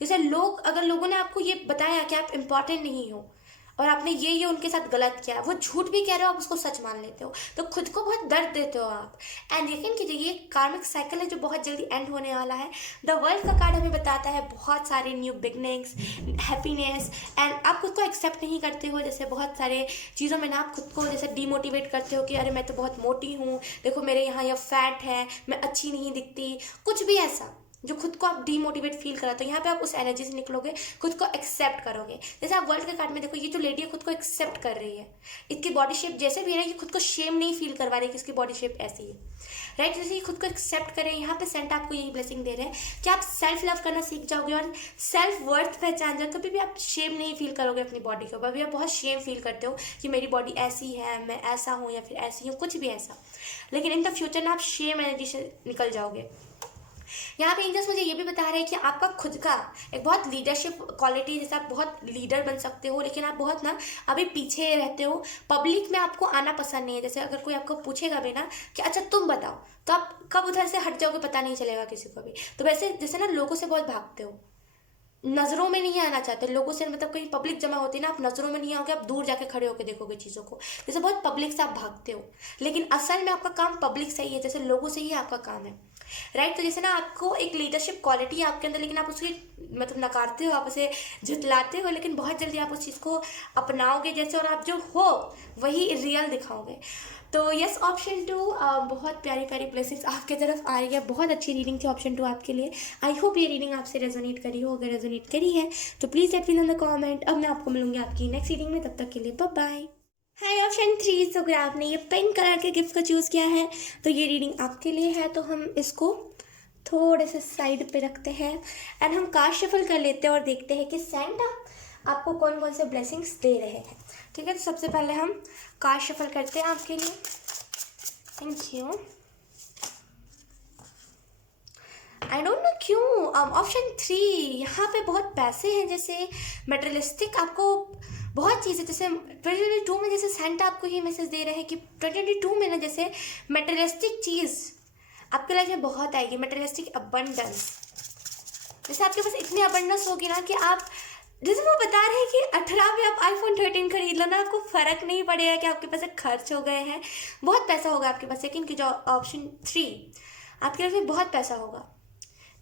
जैसे अगर लोगों ने आपको ये बताया कि आप इम्पॉर्टेंट नहीं हो और आपने ये उनके साथ गलत किया, वो झूठ भी कह रहे हो, आप उसको सच मान लेते हो, तो खुद को बहुत दर्द देते हो आप। एंड यकीन कीजिए ये कार्मिक साइकिल है जो बहुत जल्दी एंड होने वाला है। द वर्ल्ड का कार्ड हमें बताता है बहुत सारे न्यू बिगनिंग्स, हैप्पीनेस, एंड आप खुद को एक्सेप्ट नहीं करते हो। जैसे बहुत सारे चीज़ों में ना आप खुद को जैसे डीमोटिवेट करते हो कि अरे मैं तो बहुत मोटी हूँ, देखो मेरे यहाँ यह फैट है, मैं अच्छी नहीं दिखती, कुछ भी ऐसा जो खुद को आप डीमोटिवेट फील करा। तो यहाँ पे आप उस एनर्जी से निकलोगे, खुद को एक्सेप्ट करोगे। जैसे आप वर्ल्ड के कार्ड में देखो, ये जो लेडी है खुद को एक्सेप्ट कर रही है, इसकी बॉडी शेप जैसे भी है ना, ये खुद को शेम नहीं फील करवा रही कि इसकी बॉडी शेप ऐसी है, राइट। जैसे ये खुद को एक्सेप्ट करें, यहाँ पे सेंट आपको यही ब्लेसिंग दे रहे हैं कि आप सेल्फ लव करना सीख जाओगे और सेल्फ वर्थ पहचान जाओगे। कभी भी आप शेम नहीं फील करोगे अपनी बॉडी के ऊपर। अभी आप बहुत शेम फील करते हो कि मेरी बॉडी ऐसी है, मैं ऐसा हूँ या फिर ऐसी हूँ, कुछ भी ऐसा, लेकिन इन द फ्यूचर ना आप शेम एनर्जी से निकल जाओगे। यहाँ पे एंजल्स मुझे ये भी बता रहे हैं कि आपका खुद का एक बहुत लीडरशिप क्वालिटी, जैसे आप बहुत लीडर बन सकते हो, लेकिन आप बहुत ना अभी पीछे रहते हो, पब्लिक में आपको आना पसंद नहीं है। जैसे अगर कोई आपको पूछेगा भी ना कि अच्छा तुम बताओ, तो आप कब उधर से हट जाओगे पता नहीं चलेगा किसी को भी। तो वैसे जैसे ना लोगों से बहुत भागते हो, नज़रों में नहीं आना चाहते लोगों से, मतलब कहीं पब्लिक जमा होती है ना, आप नज़रों में नहीं आओगे, आप दूर जाके खड़े होकर देखोगे चीज़ों को। जैसे बहुत पब्लिक से आप भागते हो, लेकिन असल में आपका काम पब्लिक से ही है, जैसे लोगों से ही आपका काम है, राइट। तो जैसे ना आपको एक लीडरशिप क्वालिटी है आपके अंदर, लेकिन आप उसकी मतलब नकारते हो, आप उसे झुतलाते हो, लेकिन बहुत जल्दी आप उस चीज़ को अपनाओगे जैसे, और आप जो हो वही रियल दिखाओगे। तो यस, ऑप्शन 2 बहुत प्यारी प्यारी ब्लेसिंग्स आपके तरफ आ रही है। बहुत अच्छी रीडिंग थी ऑप्शन 2 आपके लिए। आई होप ये रीडिंग आपसे रेजोनेट करी हो, अगर रेजोनेट करी है तो please let me know in the comment. अब मैं आपको मिलूंगी आपकी नेक्स्ट रीडिंग में, तब तक के लिए बाय बाय। हाय ऑप्शन 3, तो अगर आपने ये पिंक कलर के गिफ्ट को चूज़ किया है तो ये रीडिंग आपके लिए है। तो हम इसको थोड़े से साइड पे रखते हैं एंड हम कार्ड शफल कर लेते हैं और देखते हैं कि सेंटा आपको कौन कौन से ब्लेसिंग्स दे रहे हैं। ठीक है, तो सबसे पहले हम कार्ड शफल करते हैं आपके लिए। Thank you. I don't know क्यों ऑप्शन 3 यहाँ पे बहुत पैसे हैं, जैसे मटेरियलिस्टिक, आपको बहुत चीज़ें, जैसे 2022 में जैसे सेंटा आपको ये मैसेज दे रहे हैं कि 2022 में ना जैसे मटेरियलिस्टिक चीज़ आपके लाइफ में बहुत आएगी, मटेरियलिस्टिक अबंडेंस। जैसे आपके पास इतनी अबंडेंस होगी ना कि आप, जैसे वो बता रहे हैं कि 18 में आप iPhone 13 खरीद लो ना, आपको फ़र्क नहीं पड़ेगा कि आपके पैसे खर्च हो गए हैं, बहुत पैसा होगा आपके पास। लेकिन कि जो ऑप्शन 3 आपके लाइफ में बहुत पैसा होगा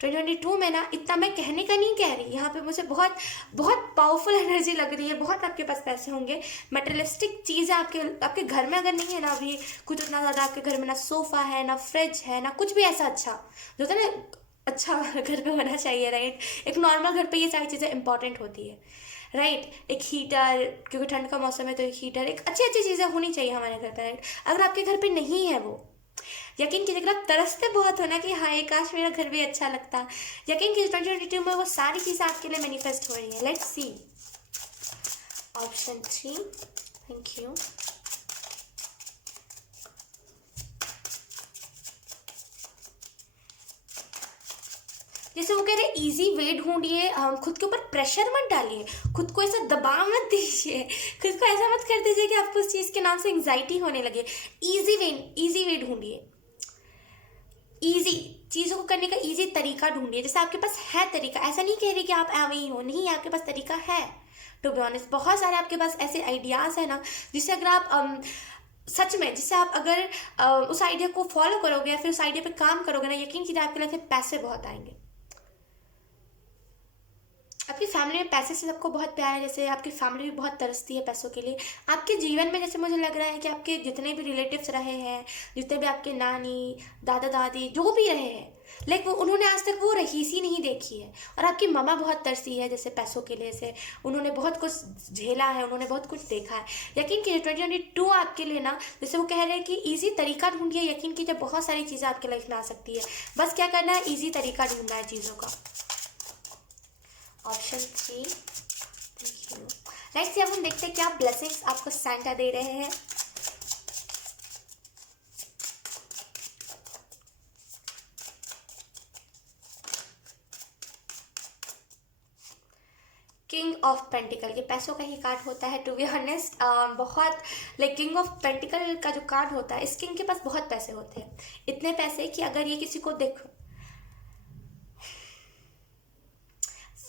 2022 में ना, इतना मैं कहने का नहीं कह रही, यहाँ पे मुझे बहुत बहुत पावरफुल एनर्जी लग रही है। बहुत आपके पास पैसे होंगे, मटेरियलिस्टिक चीज़ है आपके घर में, अगर नहीं है ना अभी कुछ उतना ज़्यादा आपके घर में, ना सोफ़ा है, ना फ्रिज है, ना कुछ भी ऐसा अच्छा जो होता है ना, अच्छा घर पे होना चाहिए, राइट। एक नॉर्मल घर पे ये सारी चीज़ें इंपॉर्टेंट होती है, राइट। एक हीटर, क्योंकि ठंड का मौसम है तो एक हीटर, एक अच्छी अच्छी चीज़ें होनी चाहिए हमारे घर पर, राइट। अगर आपके घर पे नहीं है वो, यकीन कीजिए, अगर आप तरसते बहुत हो ना कि हाँ ये काश मेरा घर भी अच्छा लगता, यकीन कीजिए 2022 में वो सारी चीज़ें आपके लिए मैनिफेस्ट हो रही है। Let's see option 3। Thank you. जैसे वो कह रहे इजी वे ढूंढिए, खुद के ऊपर प्रेशर मत डालिए, खुद को ऐसा दबाव मत दीजिए, खुद को ऐसा मत कर दीजिए कि आपको उस चीज़ के नाम से एंग्जाइटी होने लगे। इजी वे ढूंढिए, ईजी चीज़ों को करने का ईजी तरीका ढूंढिए। जैसे आपके पास है तरीका, ऐसा नहीं कह रही कि आप एवं ही हो, नहीं, आपके पास तरीका है। टू बी ऑनेस्ट, बहुत सारे आपके पास ऐसे आइडियाज़ है ना, जिससे अगर आप सच में, जिससे आप अगर उस आइडिया को फॉलो करोगे या फिर उस आइडिया पे काम करोगे ना, यकीन कीजिए आपके लाइफ में पैसे बहुत आएंगे। आपके आपकी फैमिली में पैसे से सबको बहुत प्यार है, जैसे आपकी फैमिली भी बहुत तरसती है पैसों के लिए। आपके जीवन में जैसे मुझे लग रहा है कि आपके जितने भी रिलेटिव्स रहे हैं, जितने भी आपके नानी दादा दादी जो भी रहे हैं, लाइक वो उन्होंने आज तक वो रहीसी नहीं देखी है। और आपकी मम्मा बहुत तरसी है जैसे पैसों के लिए, से उन्होंने बहुत कुछ झेला है, उन्होंने बहुत कुछ देखा है। यकीन कीजिए 2022 आपके लिए ना, जैसे वो कह रहे हैं कि ईजी तरीका ढूंढिए, यकीन कीजिए बहुत सारी चीज़ें आपके लाइफ में आ सकती है। बस क्या करना है, ईजी तरीका ढूंढना है चीज़ों का। Option 3, thank you. नेक्स्ट अब हम देखते हैं क्या ब्लेसिंग्स आपको सैंटा दे रहे हैं। किंग ऑफ पेंटिकल, ये पैसों का ही कार्ड होता है टू बी ऑनेस्ट। बहुत लाइक किंग ऑफ पेंटिकल का जो कार्ड होता है, इस किंग के पास बहुत पैसे होते हैं, इतने पैसे कि अगर ये किसी को देखो,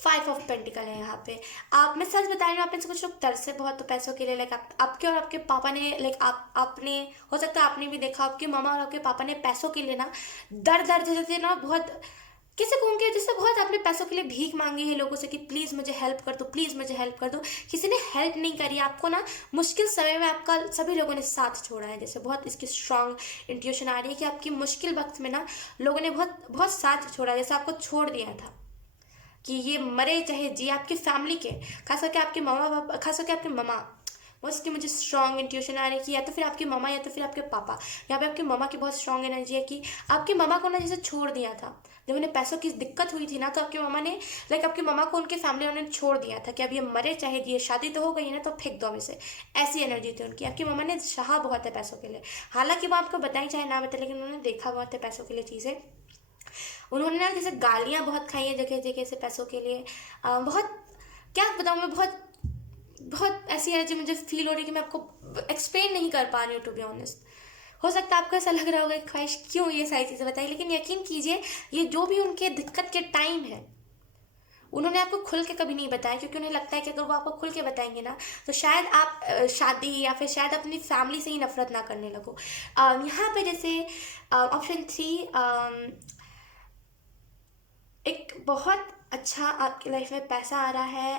5 ऑफ पेंटिकल है यहाँ पे। आप, मैं सच बता रही हूँ, आप में से कुछ लोग तरसे बहुत तो पैसों के लिए, लाइक आपके और आपके पापा ने, लाइक आपने, हो सकता है आपने भी देखा, आपके मामा और आपके पापा ने पैसों के लिए ना दर दर जैसे ना बहुत किसी को उनके जैसे बहुत आपने पैसों के लिए भीख मांगी है लोगों से कि प्लीज़ मुझे हेल्प कर दो, प्लीज़ मुझे हेल्प कर दो। किसी ने हेल्प नहीं करी आपको ना, मुश्किल समय में आपका सभी लोगों ने साथ छोड़ा है। जैसे बहुत इसकी स्ट्रांग इंट्यूशन आ रही है कि आपकी मुश्किल वक्त में ना लोगों ने बहुत बहुत साथ छोड़ा, जैसे आपको छोड़ दिया था कि ये मरे चाहे जी। आपकी फैमिली के, खास करके आपके मामा पापा, खास करके आपके मामा, उसकी मुझे स्ट्रॉन्ग इंट्यूशन आ रही है कि या तो फिर आपकी मामा या तो फिर आपके पापा। यहाँ पे आपकी मामा की बहुत स्ट्रॉन्ग एनर्जी है कि आपकी मामा को ना जैसे छोड़ दिया था, जब उन्हें पैसों की दिक्कत हुई थी ना, तो आपकी मामा ने, लाइक आपकी मामा को उनके फैमिली वालों ने छोड़ दिया था कि अब ये मरे चाहे जी, शादी तो हो गई है ना तो फेंक दो इसे। ऐसी एनर्जी थी उनकी। आपकी मामा ने चाहा बहुत है पैसों के लिए, हालांकि वो आपको बताएं चाहे ना बताए, लेकिन उन्होंने देखा बहुत है पैसों के लिए चीज़ें। उन्होंने ना जैसे गालियाँ बहुत खाई है जगह जगह से पैसों के लिए। बहुत, क्या बताऊँ मैं, बहुत बहुत ऐसी एनर्जी मुझे फील हो रही है कि मैं आपको एक्सप्लेन नहीं कर पा रही हूँ टू बी ऑनेस्ट। हो सकता है आपको ऐसा लग रहा होगा कि ख्वाहिश क्यों ये सारी चीज़ें बताई, लेकिन यकीन कीजिए ये जो भी उनके दिक्कत के टाइम है, उन्होंने आपको खुल के कभी नहीं बताया, क्योंकि उन्हें लगता है कि अगर वो आपको खुल के बताएंगे ना तो शायद आप शादी या फिर शायद अपनी फैमिली से ही नफरत ना करने लगो। यहाँ पे जैसे ऑप्शन 3, एक बहुत अच्छा आपकी लाइफ में पैसा आ रहा है।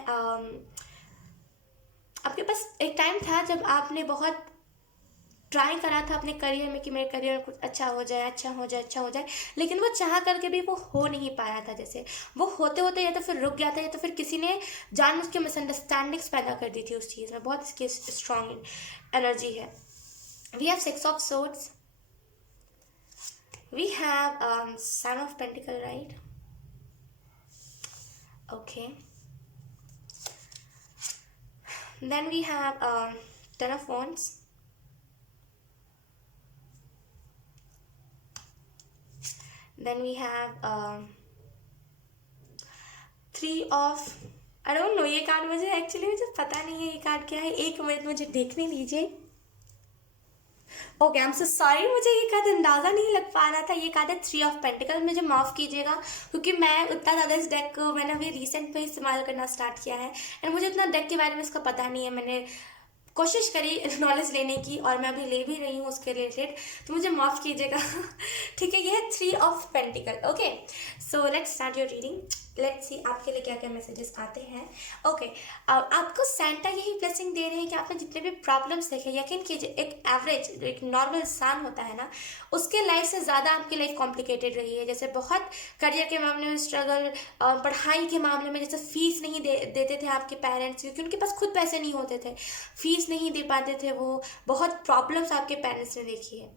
आपके पास एक टाइम था जब आपने बहुत ट्राई करा था अपने करियर में कि मेरे करियर में कुछ अच्छा हो जाए, अच्छा हो जाए, अच्छा हो जाए, लेकिन वो चाह करके भी वो हो नहीं पाया था। जैसे वो होते होते या तो फिर रुक गया था या तो फिर किसी ने जानबूझ के मिसअंडरस्टैंडिंग्स पैदा कर दी थी उस चीज़ में। बहुत इसकी स्ट्रॉन्ग एनर्जी है। We have 6 of swords, we have son of pentacle, right? Okay, then we have 10 of wands, then we have 3 of, I don't know ये कार्ड, मुझे एक्चुअली मुझे पता नहीं है ये कार्ड क्या है। एक मिनट मुझे देखने दीजिए। Okay, I am so sorry, मुझे ये कार्ड अंदाज़ा नहीं लग पा रहा था। ये कार्ड है 3 ऑफ पेंटिकल। मुझे माफ़ कीजिएगा क्योंकि मैं उतना ज़्यादा इस डेक को मैंने अभी रिसेंट में इस्तेमाल करना स्टार्ट किया है एंड मुझे उतना डेक के बारे में इसका पता नहीं है। मैंने कोशिश करी नॉलेज लेने की और मैं अभी ले भी रही हूँ उसके रिलेटेड, तो मुझे माफ़ कीजिएगा। ठीक है, ये है 3 of pentacle. Okay, so let's start your reading. Let's see आपके लिए क्या क्या मैसेजेस आते हैं। ओके, आपको सैंटा यही ब्लेसिंग दे रहे हैं कि आपने जितने भी प्रॉब्लम्स देखे, यकीन कीजिए एक एवरेज, एक नॉर्मल इंसान होता है ना, उसके लाइफ से ज़्यादा आपकी लाइफ कॉम्प्लिकेटेड रही है। जैसे बहुत करियर के मामले में स्ट्रगल, पढ़ाई के मामले में जैसे फीस नहीं देते थे आपके पेरेंट्स, क्योंकि उनके पास खुद पैसे नहीं होते थे, फीस नहीं दे पाते थे वो। बहुत प्रॉब्लम्स आपके पेरेंट्स ने देखी है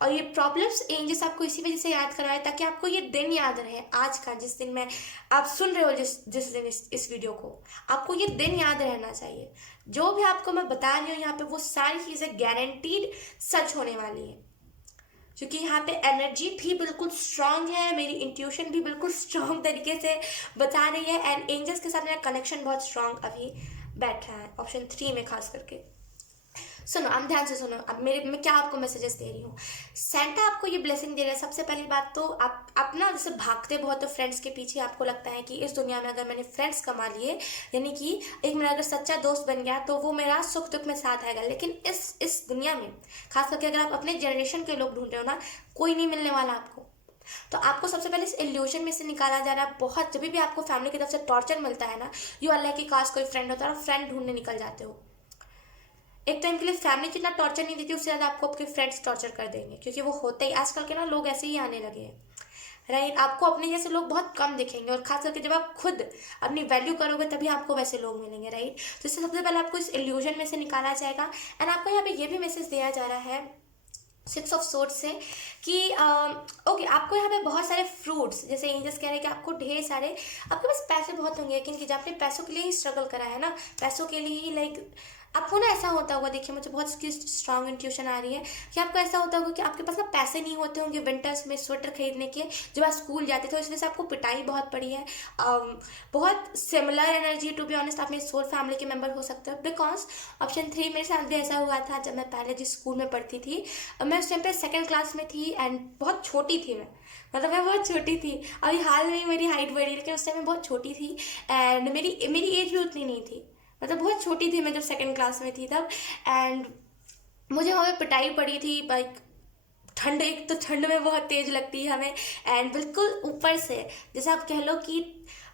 और ये प्रॉब्लम्स एंजल्स आपको इसी वजह से याद करवाए ताकि आपको ये दिन याद रहे, आज का जिस दिन में आप सुन रहे हो, जिस दिन इस वीडियो को, आपको ये दिन याद रहना चाहिए। जो भी आपको मैं बता रही हूँ यहाँ पे वो सारी चीज़ें गारंटीड सच होने वाली है, क्योंकि यहाँ पे एनर्जी भी बिल्कुल स्ट्रांग है, मेरी इंट्यूशन भी बिल्कुल स्ट्रांग तरीके से बता रही है एंड एंजल्स के साथ मेरा कनेक्शन बहुत स्ट्रांग अभी बैठ रहा है ऑप्शन 3 में खास करके। सुनो, आप ध्यान से सुनो, अब मैं क्या आपको मैसेजेस दे रही हूँ। सैंटा आपको ये ब्लेसिंग दे रहा है। सबसे पहली बात तो आप अपना जैसे भागते बहुत हो फ्रेंड्स के पीछे, आपको लगता है कि इस दुनिया में अगर मैंने फ्रेंड्स कमा लिए, यानी कि एक मेरा अगर सच्चा दोस्त बन गया तो वो मेरा सुख दुख में साथ आएगा, लेकिन इस दुनिया में खास करके अगर आप अपने जनरेशन के लोग ढूंढ रहे हो ना, कोई नहीं मिलने वाला आपको। तो आपको सबसे पहले इस इल्यूजन में से निकाला जा रहा है। बहुत जब भी आपको फैमिली की तरफ से टॉर्चर मिलता है ना, यू आर लाइक कि काश कोई फ्रेंड होता है और फ्रेंड ढूंढने निकल जाते हो। एक टाइम के लिए फैमिली जितना टॉर्चर नहीं देती, उससे ज़्यादा आपको आपके फ्रेंड्स टॉर्चर कर देंगे, क्योंकि वो होते ही आजकल के ना लोग ऐसे ही आने लगे हैं, राइट। आपको अपने जैसे लोग बहुत कम दिखेंगे, और खास करके जब आप खुद अपनी वैल्यू करोगे तभी आपको वैसे लोग मिलेंगे, राइट। तो इससे सबसे पहले आपको इस इल्यूजन में से निकाला जाएगा। एंड आपको यहाँ पे ये भी मैसेज दिया जा रहा है 6 ऑफ सोर्ड्स से कि ओके, आपको यहाँ पे बहुत सारे फ्रूट्स, जैसे एंजल्स कह रहे हैं कि आपको ढेर सारे, आपके पास पैसे बहुत होंगे, लेकिन कि जब आपने पैसों के लिए ही स्ट्रगल करा है ना, पैसों के लिए ही लाइक आपको ना ऐसा होता होगा, देखिए मुझे बहुत इसकी स्ट्रॉन्ग इंट्यूशन आ रही है कि आपको ऐसा होता होगा कि आपके पास ना पैसे नहीं होते होंगे विंटर्स में स्वेटर खरीदने के, जब आप स्कूल जाते थे, इस वजह से आपको पिटाई बहुत पड़ी है। बहुत similar energy, to be honest आप मेरे सोल फैमिली के मेंबर हो सकते हो, बिकॉज ऑप्शन 3 मेरे साथ भी ऐसा हुआ था। जब मैं पहले जिस स्कूल में पढ़ती थी, मैं उस टाइम पे 2nd क्लास में थी, एंड बहुत छोटी थी मैं बहुत छोटी थी। अभी हाल में मेरी हाइट बढ़ी, लेकिन उस टाइम मैं बहुत छोटी थी, एंड मेरी एज भी उतनी नहीं थी, मतलब बहुत छोटी थी मैं जब 2nd क्लास में थी तब। एंड मुझे वहाँ पे पिटाई पड़ी थी, लाइक ठंड, एक तो ठंड में बहुत तेज लगती है हमें, एंड बिल्कुल ऊपर से, जैसे आप कह लो कि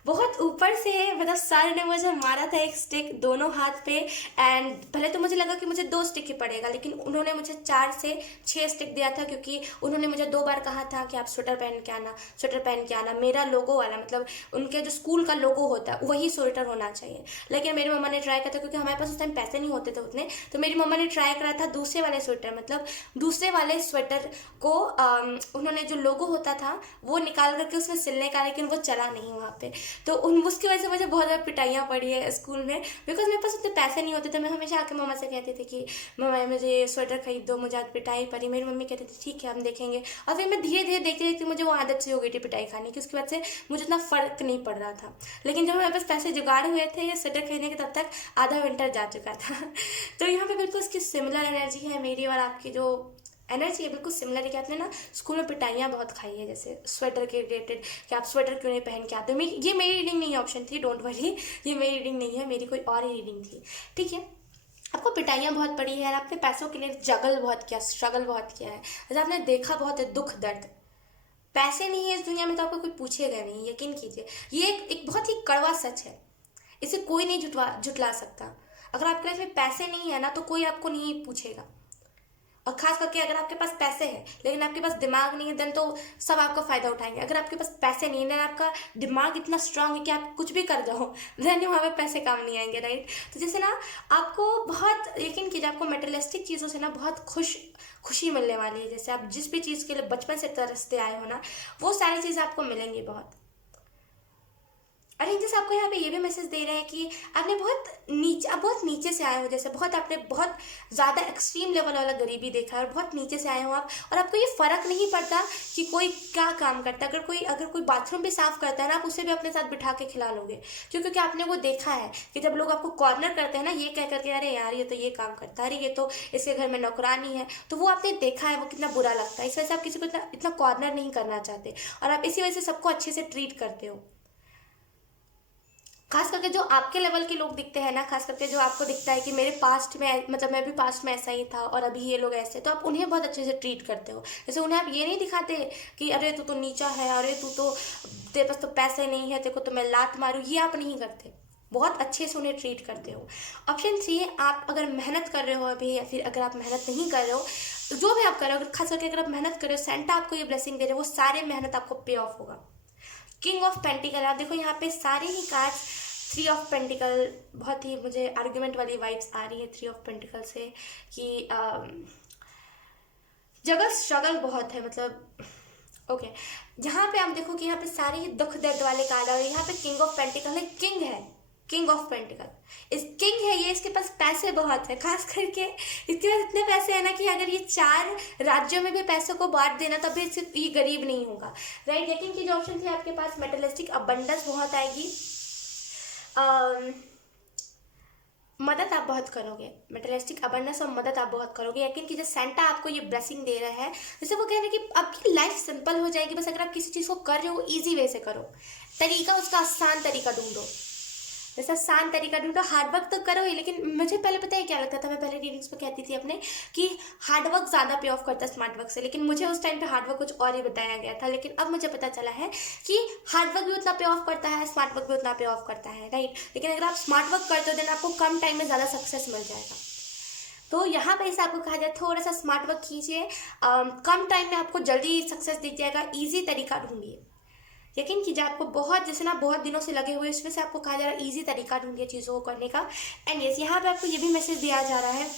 बहुत ऊपर से, मतलब सर ने मुझे मारा था एक स्टिक दोनों हाथ पे। एंड पहले तो मुझे लगा कि मुझे 2 स्टिक ही पड़ेगा, लेकिन उन्होंने मुझे 4 से 6 स्टिक दिया था, क्योंकि उन्होंने मुझे 2 बार कहा था कि आप स्वेटर पहन के आना, स्वेटर पहन के आना, मेरा लोगो वाला, मतलब उनके जो स्कूल का लोगो होता है वही स्वेटर होना चाहिए। लेकिन मेरी मम्मा ने ट्राई किया था, क्योंकि हमारे पास उस टाइम पैसे नहीं होते थे उतने, तो मेरी मम्मा ने ट्राई करा था दूसरे वाले स्वेटर, मतलब दूसरे वाले स्वेटर को उन्होंने जो लोगो होता था वो निकाल करके उसमें सिलने का, लेकिन वो चला नहीं वहाँ पे। तो उसकी वजह से मुझे बहुत ज़्यादा पिटाइयाँ पड़ी है स्कूल में, बिकॉज मेरे पास उतने पैसे नहीं होते थे। मैं हमेशा आके मम्मा से कहती थी कि मम्मा मुझे स्वेटर खरीद दो, मुझे आज पिटाई पड़ी। मेरी मम्मी कहती थी ठीक है हम देखेंगे, और फिर मैं धीरे धीरे देखते देखते मुझे वो आदत सी हो गई थी पिटाई खाने की, उसकी वजह से मुझे इतना फ़र्क नहीं पड़ रहा था। लेकिन जब मेरे पास पैसे जुगाड़ हुए थे ये स्वेटर खरीदने के, तब तक आधा विंटर जा चुका था। तो यहाँ पर बिल्कुल उसकी सिमिलर एनर्जी है, मेरी और आपकी जो एनर्जी है बिल्कुल सिमिलर है कि आपने ना स्कूल में पिटाइयाँ बहुत खाई है, जैसे स्वेटर के रिलेटेड कि आप स्वेटर क्यों नहीं पहन के आते हो। ये मेरी रीडिंग नहीं है, ऑप्शन 3 डोंट वरी, ये मेरी रीडिंग नहीं है, मेरी कोई और ही रीडिंग थी, ठीक है। आपको पिटाइयाँ बहुत पड़ी है, आपने पैसों के लिए जगल बहुत किया, स्ट्रगल बहुत किया है, जैसे आपने देखा बहुत है दुख दर्द। पैसे नहीं है इस दुनिया में तो आपको कोई पूछेगा नहीं, यकीन कीजिए। ये एक बहुत ही कड़वा सच है, इसे कोई नहीं जुटला सकता। अगर आपके लाइफ में पैसे नहीं है ना, तो कोई आपको नहीं पूछेगा। और खास करके अगर आपके पास पैसे हैं लेकिन आपके पास दिमाग नहीं है, देन तो सब आपका फ़ायदा उठाएंगे। अगर आपके पास पैसे नहीं है, देन आपका दिमाग इतना स्ट्रांग है कि आप कुछ भी कर जाओ, देन वहाँ पे पैसे काम नहीं आएंगे, राइट। तो जैसे ना आपको बहुत, यकीन कीजिए, आपको मेटेरियलिस्टिक चीज़ों से ना बहुत खुशी मिलने वाली है। जैसे आप जिस भी चीज़ के लिए बचपन से तरसते आए हो ना, वो सारी चीज़ें आपको मिलेंगी बहुत। और जैसे आपको यहाँ पे ये भी मैसेज दे रहे हैं कि आपने आप बहुत नीचे से आए हो, जैसे आपने बहुत ज़्यादा एक्सट्रीम लेवल वाला गरीबी देखा है, और बहुत नीचे से आए हो आप, और आपको ये फ़र्क नहीं पड़ता कि कोई क्या काम करता है। अगर कोई बाथरूम भी साफ़ करता है ना, आप उसे भी अपने साथ बिठा के खिला लोगे, क्योंकि आपने वो देखा है कि जब लोग आपको कॉर्नर करते हैं ना, ये कह करके अरे यार ये तो ये काम करता है, अरे ये तो इसके घर में नौकरानी है, तो वो आपने देखा है वो कितना बुरा लगता है। इस वजह से आप किसी को इतना कॉर्नर नहीं करना चाहते, और आप इसी वजह से सबको अच्छे से ट्रीट करते हो। खास करके जो आपके लेवल के लोग दिखते हैं ना, खास करके जो आपको दिखता है कि मेरे पास्ट में, मतलब मैं भी पास्ट में ऐसा ही था और अभी ये लोग ऐसे, तो आप उन्हें बहुत अच्छे से ट्रीट करते हो। जैसे उन्हें आप ये नहीं दिखाते कि अरे तू तो नीचा है, अरे तेरे पास तो पैसे नहीं है, तेरे को तो मैं लात मारूँ, ये आप नहीं करते, बहुत अच्छे से उन्हें ट्रीट करते हो। ऑप्शन 3, आप अगर मेहनत कर रहे हो अभी, या फिर अगर आप मेहनत नहीं कर रहे हो, जो भी आप कर रहे हो, खास करके अगर आप मेहनत कर रहे हो, सेंटा आपको ये ब्लेसिंग दे रहे हो, वो सारे मेहनत आपको पे ऑफ होगा। किंग ऑफ पेंटिकल, आप देखो यहाँ पे सारे ही कार्ड्स 3 ऑफ पेंटिकल, बहुत ही मुझे आर्ग्यूमेंट वाली वाइब्स आ रही है 3 ऑफ पेंटिकल से, कि जगह स्ट्रगल बहुत है, मतलब ओके। यहाँ पे आप देखो कि यहाँ पे सारे ही दुख दर्द वाले कार्ड, और यहाँ पे किंग ऑफ पेंटिकल है, किंग है, किंग ऑफ पेंटिकल इस किंग है ये, इसके पास पैसे बहुत है, खास करके इसके पास इतने पैसे हैं ना कि अगर ये 4 राज्यों में भी पैसों को बांट देना तब भी ये गरीब नहीं होगा, राइट। लेकिन की जो ऑप्शन थे आपके पास, मेटेरियलिस्टिक अबंडेंस बहुत आएगी, मदद आप बहुत करोगे, मेटेरियलिस्टिक अबंडेंस और मदद आप बहुत करोगे। यकीन कीजिए सेंटा आपको ये ब्लेसिंग दे रहा है, जैसे वो कह रहे हैं कि आपकी लाइफ सिंपल हो जाएगी, बस अगर आप किसी चीज़ को कर रहे हो ईजी वे से करो, तरीका उसका आसान तरीका ढूंढो, जैसा शांत तरीका ढूंढो, हार्ड वर्क तो करो ही, लेकिन मुझे पहले पता है क्या लगता था, मैं पहले रीडिंग्स में कहती थी अपने कि हार्ड वर्क ज़्यादा पे ऑफ करता है स्मार्ट वर्क से, लेकिन मुझे उस टाइम पे हार्ड वर्क कुछ और ही बताया गया था। लेकिन अब मुझे पता चला है कि हार्ड वर्क भी उतना पे ऑफ करता है, स्मार्ट वर्क भी उतना पे ऑफ करता है, राइट। लेकिन अगर आप स्मार्ट वर्क करते हो देन आपको कम टाइम में ज़्यादा सक्सेस मिल जाएगा। तो यहाँ पे इसे आपको कहा जाए थोड़ा सा स्मार्ट वर्क कीजिए, कम टाइम में आपको जल्दी सक्सेस दिख जाएगा, ईजी तरीका ढूंढिए। यकीन कीजिए, आपको बहुत जैसे ना बहुत दिनों से लगे हुए, इसमें से आपको कहा जा रहा है ईजी तरीका ढूंढिए चीज़ों को करने का। एंड यस, यहाँ पे आपको ये भी मैसेज दिया जा रहा है,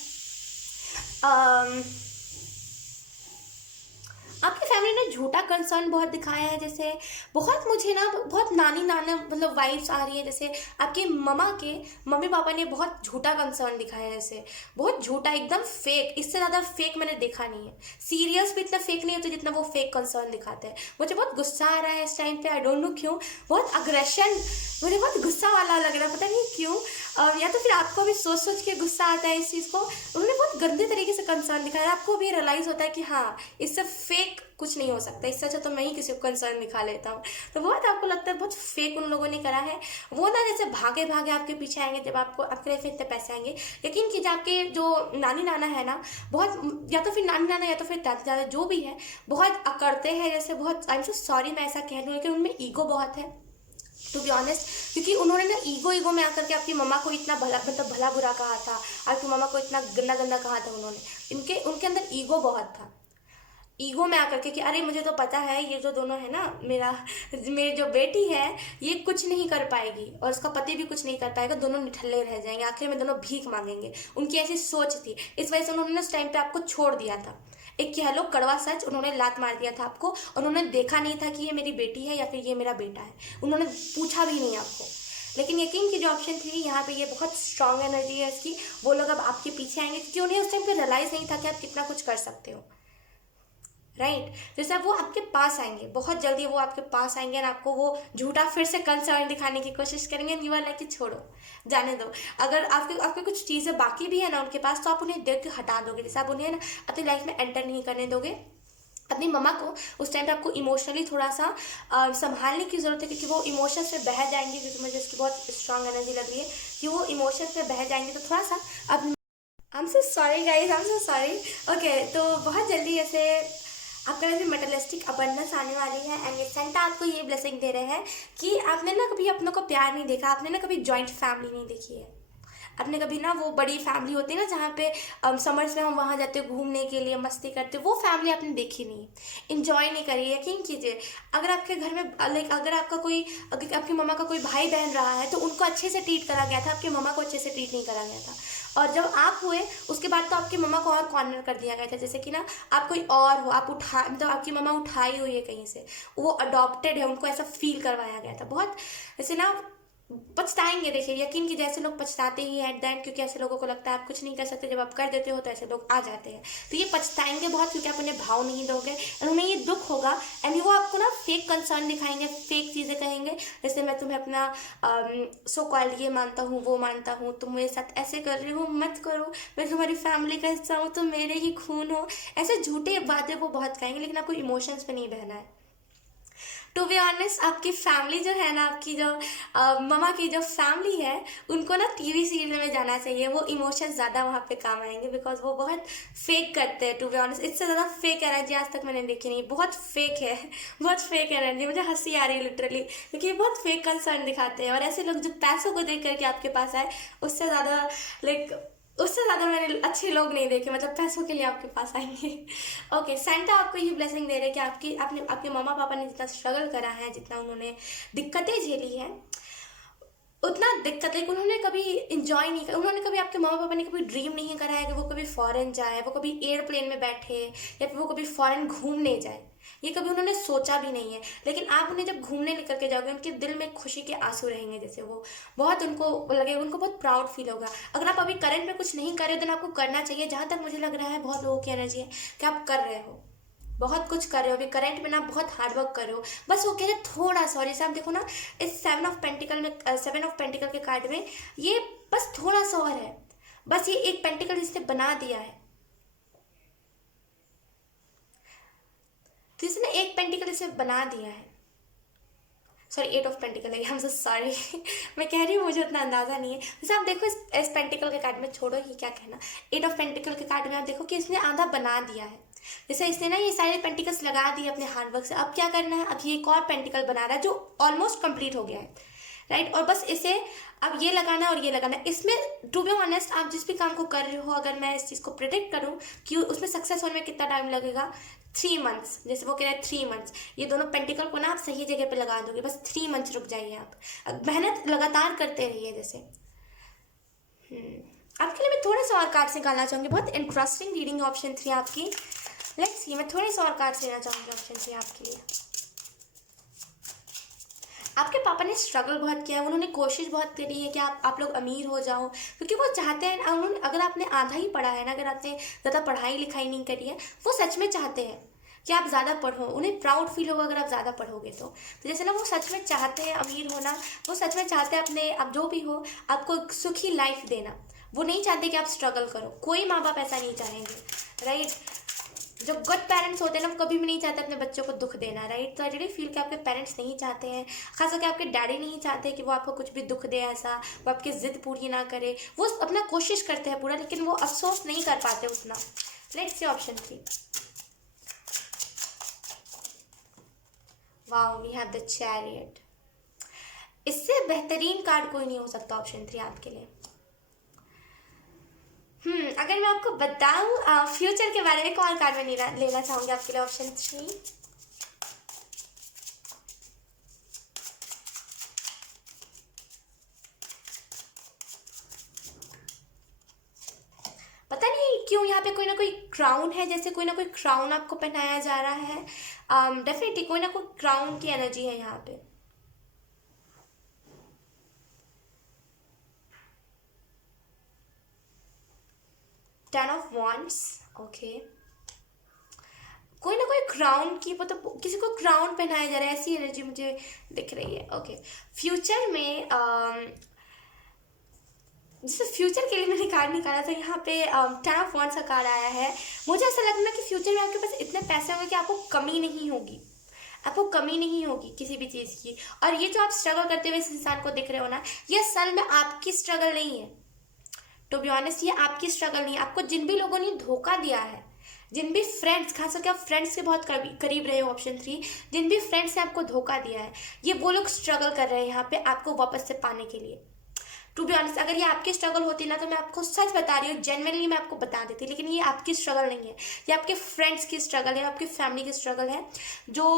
आपकी फैमिली ने झूठा कंसर्न बहुत दिखाया है। जैसे बहुत मुझे ना बहुत नानी नाना मतलब वाइब्स आ रही है, जैसे आपकी मम्मी पापा ने बहुत झूठा कंसर्न दिखाया है, जैसे बहुत झूठा, एकदम फेक। इससे ज़्यादा फेक मैंने देखा नहीं है। सीरियस भी इतना फेक नहीं होता जितना वो फेक कंसर्न दिखाते हैं। मुझे बहुत गुस्सा आ रहा है इस टाइम पे, आई डोंट नो क्यों, बहुत अग्रेशन, मुझे बहुत गुस्सा वाला लग रहा है, पता नहीं क्यों। या तो फिर आपको भी सोच सोच के गुस्सा आता है इस चीज़ को। उन्होंने बहुत गंदे तरीके से कंसर्न दिखाया, आपको भी रियलाइज़ होता है कि हाँ, इससे फेक कुछ नहीं हो सकता, इससे अच्छा तो मैं ही किसी को कंसर्न दिखा लेता हूँ। तो बहुत आपको लगता है बहुत फेक उन लोगों ने करा है। वो ना जैसे भागे भागे आपके पीछे आएंगे जब आपको आपके लाइफ में इतने पैसे आएंगे। यकीन कीजिए, आपके जो नानी नाना है ना, बहुत, या तो फिर नानी नाना या तो फिर दादा दादा जो भी है, बहुत अकड़ते हैं, जैसे बहुत, आई एम सो सॉरी मैं ऐसा कह दूँ, लेकिन उनमें ईगो बहुत है, टू बी ऑनेस्ट। क्योंकि उन्होंने ना ईगो में आकर के आपकी मम्मा को इतना भला मतलब भला बुरा कहा था, आपकी मम्मा को इतना गंदा गंदा कहा था उन्होंने। उनके अंदर ईगो बहुत था। ईगो में आकर के कि अरे मुझे तो पता है ये जो दोनों है ना, मेरी जो बेटी है ये कुछ नहीं कर पाएगी और उसका पति भी कुछ नहीं कर पाएगा, दोनों निठल्ले रह जाएंगे, आखिर में दोनों भीख मांगेंगे। उनकी ऐसी सोच थी, इस वजह से उन्होंने उस टाइम पे आपको छोड़ दिया था। एक कह लो कड़वा सच, उन्होंने लात मार दिया था आपको। उन्होंने देखा नहीं था कि ये मेरी बेटी है या फिर ये मेरा बेटा है, उन्होंने पूछा भी नहीं आपको। लेकिन यकीन की जो ऑप्शन थी यहाँ पे, ये बहुत स्ट्रांग एनर्जी है इसकी। वो लोग अब आपके पीछे आएंगे क्योंकि उन्हें उस टाइम पे रियलाइज़ नहीं था कि आप कितना कुछ कर सकते हो, राइट। जैसे अब वो आपके पास आएंगे, बहुत जल्दी वो आपके पास आएंगे और आपको वो झूठा फिर से कंसर्न दिखाने की कोशिश करेंगे। यू आर लाइक कि छोड़ो, जाने दो। अगर आपके आपके कुछ चीज़ें बाकी भी है ना उनके पास, तो आप उन्हें देख के हटा दोगे। जैसे आप उन्हें ना अपनी लाइफ में एंटर नहीं करने दोगे। अपनी मम्मा को उस टाइम पे आपको इमोशनली थोड़ा सा संभालने की ज़रूरत है, क्योंकि वो इमोशंस में बह जाएंगे, क्योंकि मुझे उसकी बहुत स्ट्रांग एनर्जी लग रही है कि वो इमोशंस में बह जाएंगे। तो थोड़ा सा अब, I am so sorry guys, I am so sorry. Okay, तो बहुत जल्दी ऐसे आपका ऐसे मटेरियलिस्टिक अबंडेंस आने वाली है। एंड ये सेंटा आपको ये ब्लेसिंग दे रहे हैं कि आपने ना कभी अपनों को प्यार नहीं देखा, आपने ना कभी जॉइंट फैमिली नहीं देखी है, आपने कभी ना वो बड़ी फैमिली होती है ना जहाँ पे समर्स में हम वहाँ जाते हैं घूमने के लिए, मस्ती करते, वो फैमिली आपने देखी नहीं, इंजॉय नहीं करी। यकीन कीजिए, अगर आपके घर में लाइक अगर आपका कोई, अगर आपकी मम्मा का कोई भाई बहन रहा है तो उनको अच्छे से ट्रीट करा गया था, आपकी मम्मा को अच्छे से ट्रीट नहीं करा गया था। और जब आप हुए उसके बाद तो आपकी मम्मा को और कॉर्नर कर दिया गया था, जैसे कि ना आप कोई और हो, आप उठा मतलब आपकी मम्मा उठाई हुई है कहीं से, वो अडॉप्टेड है, उनको ऐसा फील करवाया गया था। बहुत जैसे ना पछताएंगे। देखिए, यकीन की जैसे लोग पछताते ही हैं एट द एंड, क्योंकि ऐसे लोगों को लगता है आप कुछ नहीं कर सकते, जब आप कर देते हो तो ऐसे लोग आ जाते हैं। तो ये पछताएंगे बहुत, क्योंकि आप उन्हें भाव नहीं दोगे और उन्हें ये दुख होगा। एंड वो आपको ना फेक कंसर्न दिखाएंगे, फेक चीज़ें कहेंगे, जैसे मैं तुम्हें अपना सो कॉल्ड ये मानता हूँ, वो मानता हूँ, तुम मेरे साथ ऐसे कर रहे हो, मत करो, मैं तुम्हारी फैमिली का हिस्सा हूँ, तुम मेरे ही खून हो। ऐसे झूठे बातें वो बहुत कहेंगे, लेकिन आपको इमोशंस पे नहीं बहना है। टू बी ऑनेस्ट, आपकी फैमिली जो है ना, आपकी जो ममा की जो फैमिली है, उनको ना टीवी सीरियल में जाना चाहिए। वो इमोशंस ज़्यादा वहाँ पे काम आएंगे, बिकॉज वो बहुत फेक करते हैं। टू बी ऑनेस्ट, इससे ज़्यादा फेक एनर्जी आज तक मैंने देखी नहीं, बहुत फेक है, बहुत फेक एनर्जी। मुझे हंसी आ रही है लिटरली, क्योंकि ये बहुत फेक कंसर्न दिखाते हैं। और ऐसे लोग जो पैसों को देख करके आपके पास आए, उससे ज़्यादा लाइक उससे ज़्यादा मैंने अच्छे लोग नहीं देखे, मतलब पैसों के लिए आपके पास आएंगे। ओके, सेंटा आपको ये ब्लेसिंग दे रहे हैं कि आपके मम्मा पापा ने जितना स्ट्रगल करा है, जितना उन्होंने दिक्कतें झेली हैं, उतना दिक्कत, लेकिन उन्होंने कभी इंजॉय नहीं करा। उन्होंने कभी, आपके मामा पापा ने कभी ड्रीम नहीं करा है कि वो कभी फॉरेन जाए, वो कभी एयरप्लेन में बैठे, या फिर वो कभी फॉरेन घूमने जाए। ये कभी उन्होंने सोचा भी नहीं है। लेकिन आप उन्हें जब घूमने निकल के जाओगे, उनके दिल में खुशी के आंसू रहेंगे, जैसे वो बहुत, उनको लगेगा, उनको बहुत प्राउड फील होगा। अगर आप अभी करंट में कुछ नहीं कर रहे हो तो आपको करना चाहिए। जहाँ तक मुझे लग रहा है बहुत लोगों की एनर्जी है कि आप कर रहे हो, बहुत कुछ कर रहे हो अभी करंट में ना, बहुत हार्ड वर्क कर रहे हो। बस वो कह रहे थोड़ा सा, और जैसे आप देखो ना इस सेवन ऑफ पेंटिकल के कार्ड में, ये बस थोड़ा सा और है। बस ये एक पेंटिकल इसने बना दिया है, तो इसने एक पेंटिकल इसे बना दिया है। सॉरी 8 ऑफ पेंटिकल है, आई एम सो सॉरी मैं कह रही हूँ मुझे उतना अंदाज़ा नहीं है। जैसे आप देखो इस पेंटिकल के कार्ड में, छोड़ो ही क्या कहना, 8 ऑफ पेंटिकल के कार्ड में आप देखो कि इसने आधा बना दिया है। जैसे इसने ना ये सारे पेंटिकल्स लगा दिए अपने हार्डवर्क से, अब क्या करना है, अब ये एक और पेंटिकल बना रहा है जो ऑलमोस्ट कंप्लीट हो गया है, राइट। और बस इसे अब ये लगाना और ये लगाना। इसमें टू बी ऑनेस्ट आप जिस भी काम को कर रहे हो, अगर मैं इस चीज़ को प्रिडिक्ट करूँ कि उसमें सक्सेस होने में कितना टाइम लगेगा, 3 मंथ्स, जैसे वो कह रहे हैं 3 मंथ्स, ये दोनों पेंटिकल को ना आप सही जगह पे लगा दोगे, बस 3 मंथ्स रुक जाइए आप, मेहनत लगातार करते रहिए। जैसे आपके लिए मैं थोड़े से और कार्ड्स निकालना चाहूँगी, बहुत इंटरेस्टिंग रीडिंग ऑप्शन 3 आपकी। लेट्स सी, मैं थोड़े से और कार्ड्स लेना चाहूँगी ऑप्शन 3 आपके लिए। आपके पापा ने स्ट्रगल बहुत किया है, उन्होंने कोशिश बहुत करी है कि आप लोग अमीर हो जाओ, क्योंकि वो चाहते हैं, उन्होंने, अगर आपने आधा ही पढ़ा है ना, अगर आपने ज़्यादा पढ़ाई लिखाई नहीं करी है, वो सच में चाहते हैं कि आप ज़्यादा पढ़ो, उन्हें प्राउड फील होगा अगर आप ज़्यादा पढ़ोगे तो जैसे ना वो सच में चाहते हैं अमीर होना, वो सच में चाहते हैं अपने, अब जो भी हो आपको सुखी लाइफ देना, वो नहीं चाहते कि आप स्ट्रगल करो। कोई माँ बाप ऐसा नहीं चाहेंगे, राइट। जो गुड पेरेंट्स होते हैं ना, वो कभी भी नहीं चाहते अपने बच्चों को दुख देना, राइट। तो आई रियली फील कि आपके पेरेंट्स नहीं चाहते हैं, खास करके आपके डैडी नहीं चाहते कि वो आपको कुछ भी दुख दे, ऐसा वो आपकी ज़िद पूरी ना करे। वो अपना कोशिश करते हैं पूरा, लेकिन वो अफसोस नहीं कर पाते उतना। Let's see option 3। Wow, we have the chariot. इससे बेहतरीन कार्ड कोई नहीं हो सकता ऑप्शन 3 आपके लिए। अगर मैं आपको बताऊं फ्यूचर के बारे में, कौन कार्ड में लेना चाहूँगी आपके लिए ऑप्शन 3। पता नहीं क्यों यहाँ पे कोई ना कोई क्राउन है, जैसे कोई ना कोई क्राउन आपको पहनाया जा रहा है। डेफिनेटली कोई ना कोई क्राउन की एनर्जी है यहाँ पे। Ten of wands, okay. कोई ना कोई क्राउन की, मतलब किसी को क्राउन पहनाया जा रहा है, ऐसी एनर्जी मुझे दिख रही है। ओके, फ्यूचर में जैसे फ्यूचर के लिए मैंने कार्ड निकाला था, यहाँ पे 10 ऑफ वॉन्ड्स का कार्ड आया है। मुझे ऐसा लग रहा है कि फ्यूचर में आपके पास इतने पैसे होंगे कि आपको कमी नहीं होगी, आपको कमी नहीं होगी किसी भी चीज़ की। और ये जो आप स्ट्रगल करते हुए इस इंसान को दिख रहे हो ना, ये असल में आपकी स्ट्रगल नहीं है। टू बी ऑनेस्ट, ये आपकी स्ट्रगल नहीं है। आपको जिन भी लोगों ने धोखा दिया है, जिन भी फ्रेंड्स, खास करके आप फ्रेंड्स के बहुत करीब रहे हो ऑप्शन 3, जिन भी फ्रेंड्स ने आपको धोखा दिया है, ये वो लोग स्ट्रगल कर रहे हैं यहाँ पे आपको वापस से पाने के लिए। टू बी ऑनेस्ट, अगर ये आपकी स्ट्रगल होती ना, तो मैं आपको सच बता रही हूँ, जेन्युइनली मैं आपको बता देती, लेकिन ये आपकी स्ट्रगल नहीं है, ये आपके फ्रेंड्स की स्ट्रगल है, आपकी फैमिली की स्ट्रगल है। जो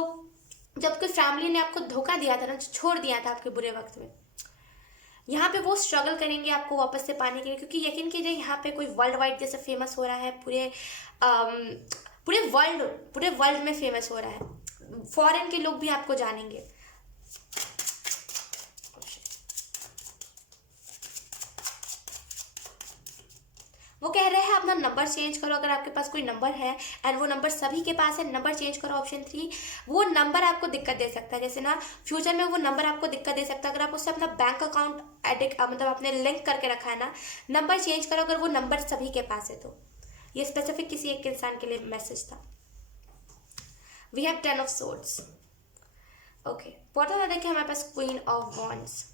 जब आपकी फैमिली ने आपको धोखा दिया था ना, जो छोड़ दिया था आपके बुरे वक्त में, यहाँ पे वो स्ट्रगल करेंगे आपको वापस से पाने के लिए। क्योंकि यकीन कीजिए, यहाँ पे कोई वर्ल्ड वाइड जैसे फेमस हो रहा है, पूरे वर्ल्ड में फेमस हो रहा है, फॉरेन के लोग भी आपको जानेंगे। वो कह रहे हैं अपना नंबर चेंज करो, अगर आपके पास कोई नंबर है एंड वो नंबर सभी के पास है, नंबर चेंज करो ऑप्शन 3। वो नंबर आपको दिक्कत दे सकता है, जैसे ना फ्यूचर में वो नंबर आपको दिक्कत दे सकता है अगर आप उससे अपना बैंक अकाउंट मतलब आपने लिंक करके रखा है ना, नंबर चेंज करो अगर वो नंबर सभी के पास है तो। ये स्पेसिफिक किसी एक इंसान के लिए मैसेज था। We have 10 of swords, okay. पता था देखिए हमारे पास queen of wands.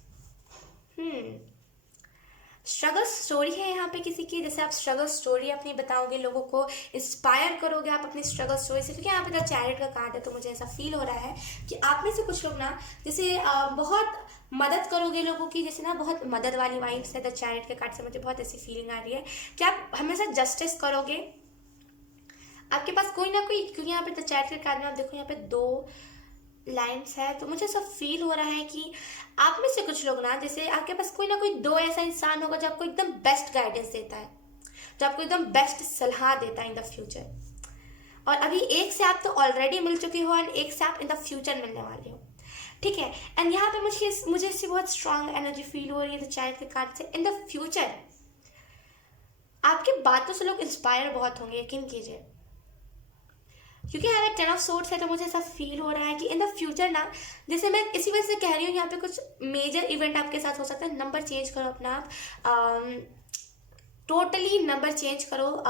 Struggle story है यहाँ पे किसी की, जैसे आप स्ट्रगल स्टोरी अपनी बताओगे, लोगों को इंस्पायर करोगे आप अपनी स्ट्रगल स्टोरी से। क्योंकि यहाँ पे द चैरिट का कार्ड है, तो मुझे ऐसा फील हो रहा है कि आप में से कुछ लोग ना, जैसे बहुत मदद करोगे लोगों की, जैसे ना बहुत मदद वाली वाइब्स है द चैरिट के कार्ड से, मुझे बहुत ऐसी फीलिंग आ रही है कि आप हमेशा जस्टिस करोगे। आपके पास कोई ना कोई, क्योंकि यहाँ पे द चैरिट के कार्ड में आप देखो यहाँ पे 2 लाइन्स है, तो मुझे ऐसा फील हो रहा है कि आप में से कुछ लोग ना, जैसे आपके पास कोई ना कोई 2 ऐसा इंसान होगा जो आपको एकदम बेस्ट गाइडेंस देता है, जो आपको एकदम बेस्ट सलाह देता है इन द फ्यूचर। और अभी एक से आप तो ऑलरेडी मिल चुके हो एंड एक से आप इन द फ्यूचर मिलने वाले हो, ठीक है। एंड यहाँ पे मुझे इससे बहुत स्ट्रांग एनर्जी फील हो रही है द चाइल्ड के कार्ड से। इन द फ्यूचर आपकी बातों से लोग इंस्पायर बहुत होंगे, यकीन कीजिए। क्योंकि यहाँ पे 10 ऑफ सोर्ड्स है, तो मुझे ऐसा फील हो रहा है कि इन द फ्यूचर ना, जैसे मैं इसी वजह से कह रही हूँ, यहाँ पे कुछ मेजर इवेंट आपके साथ हो सकता है। नंबर चेंज करो अपना आप, टोटली नंबर चेंज करो।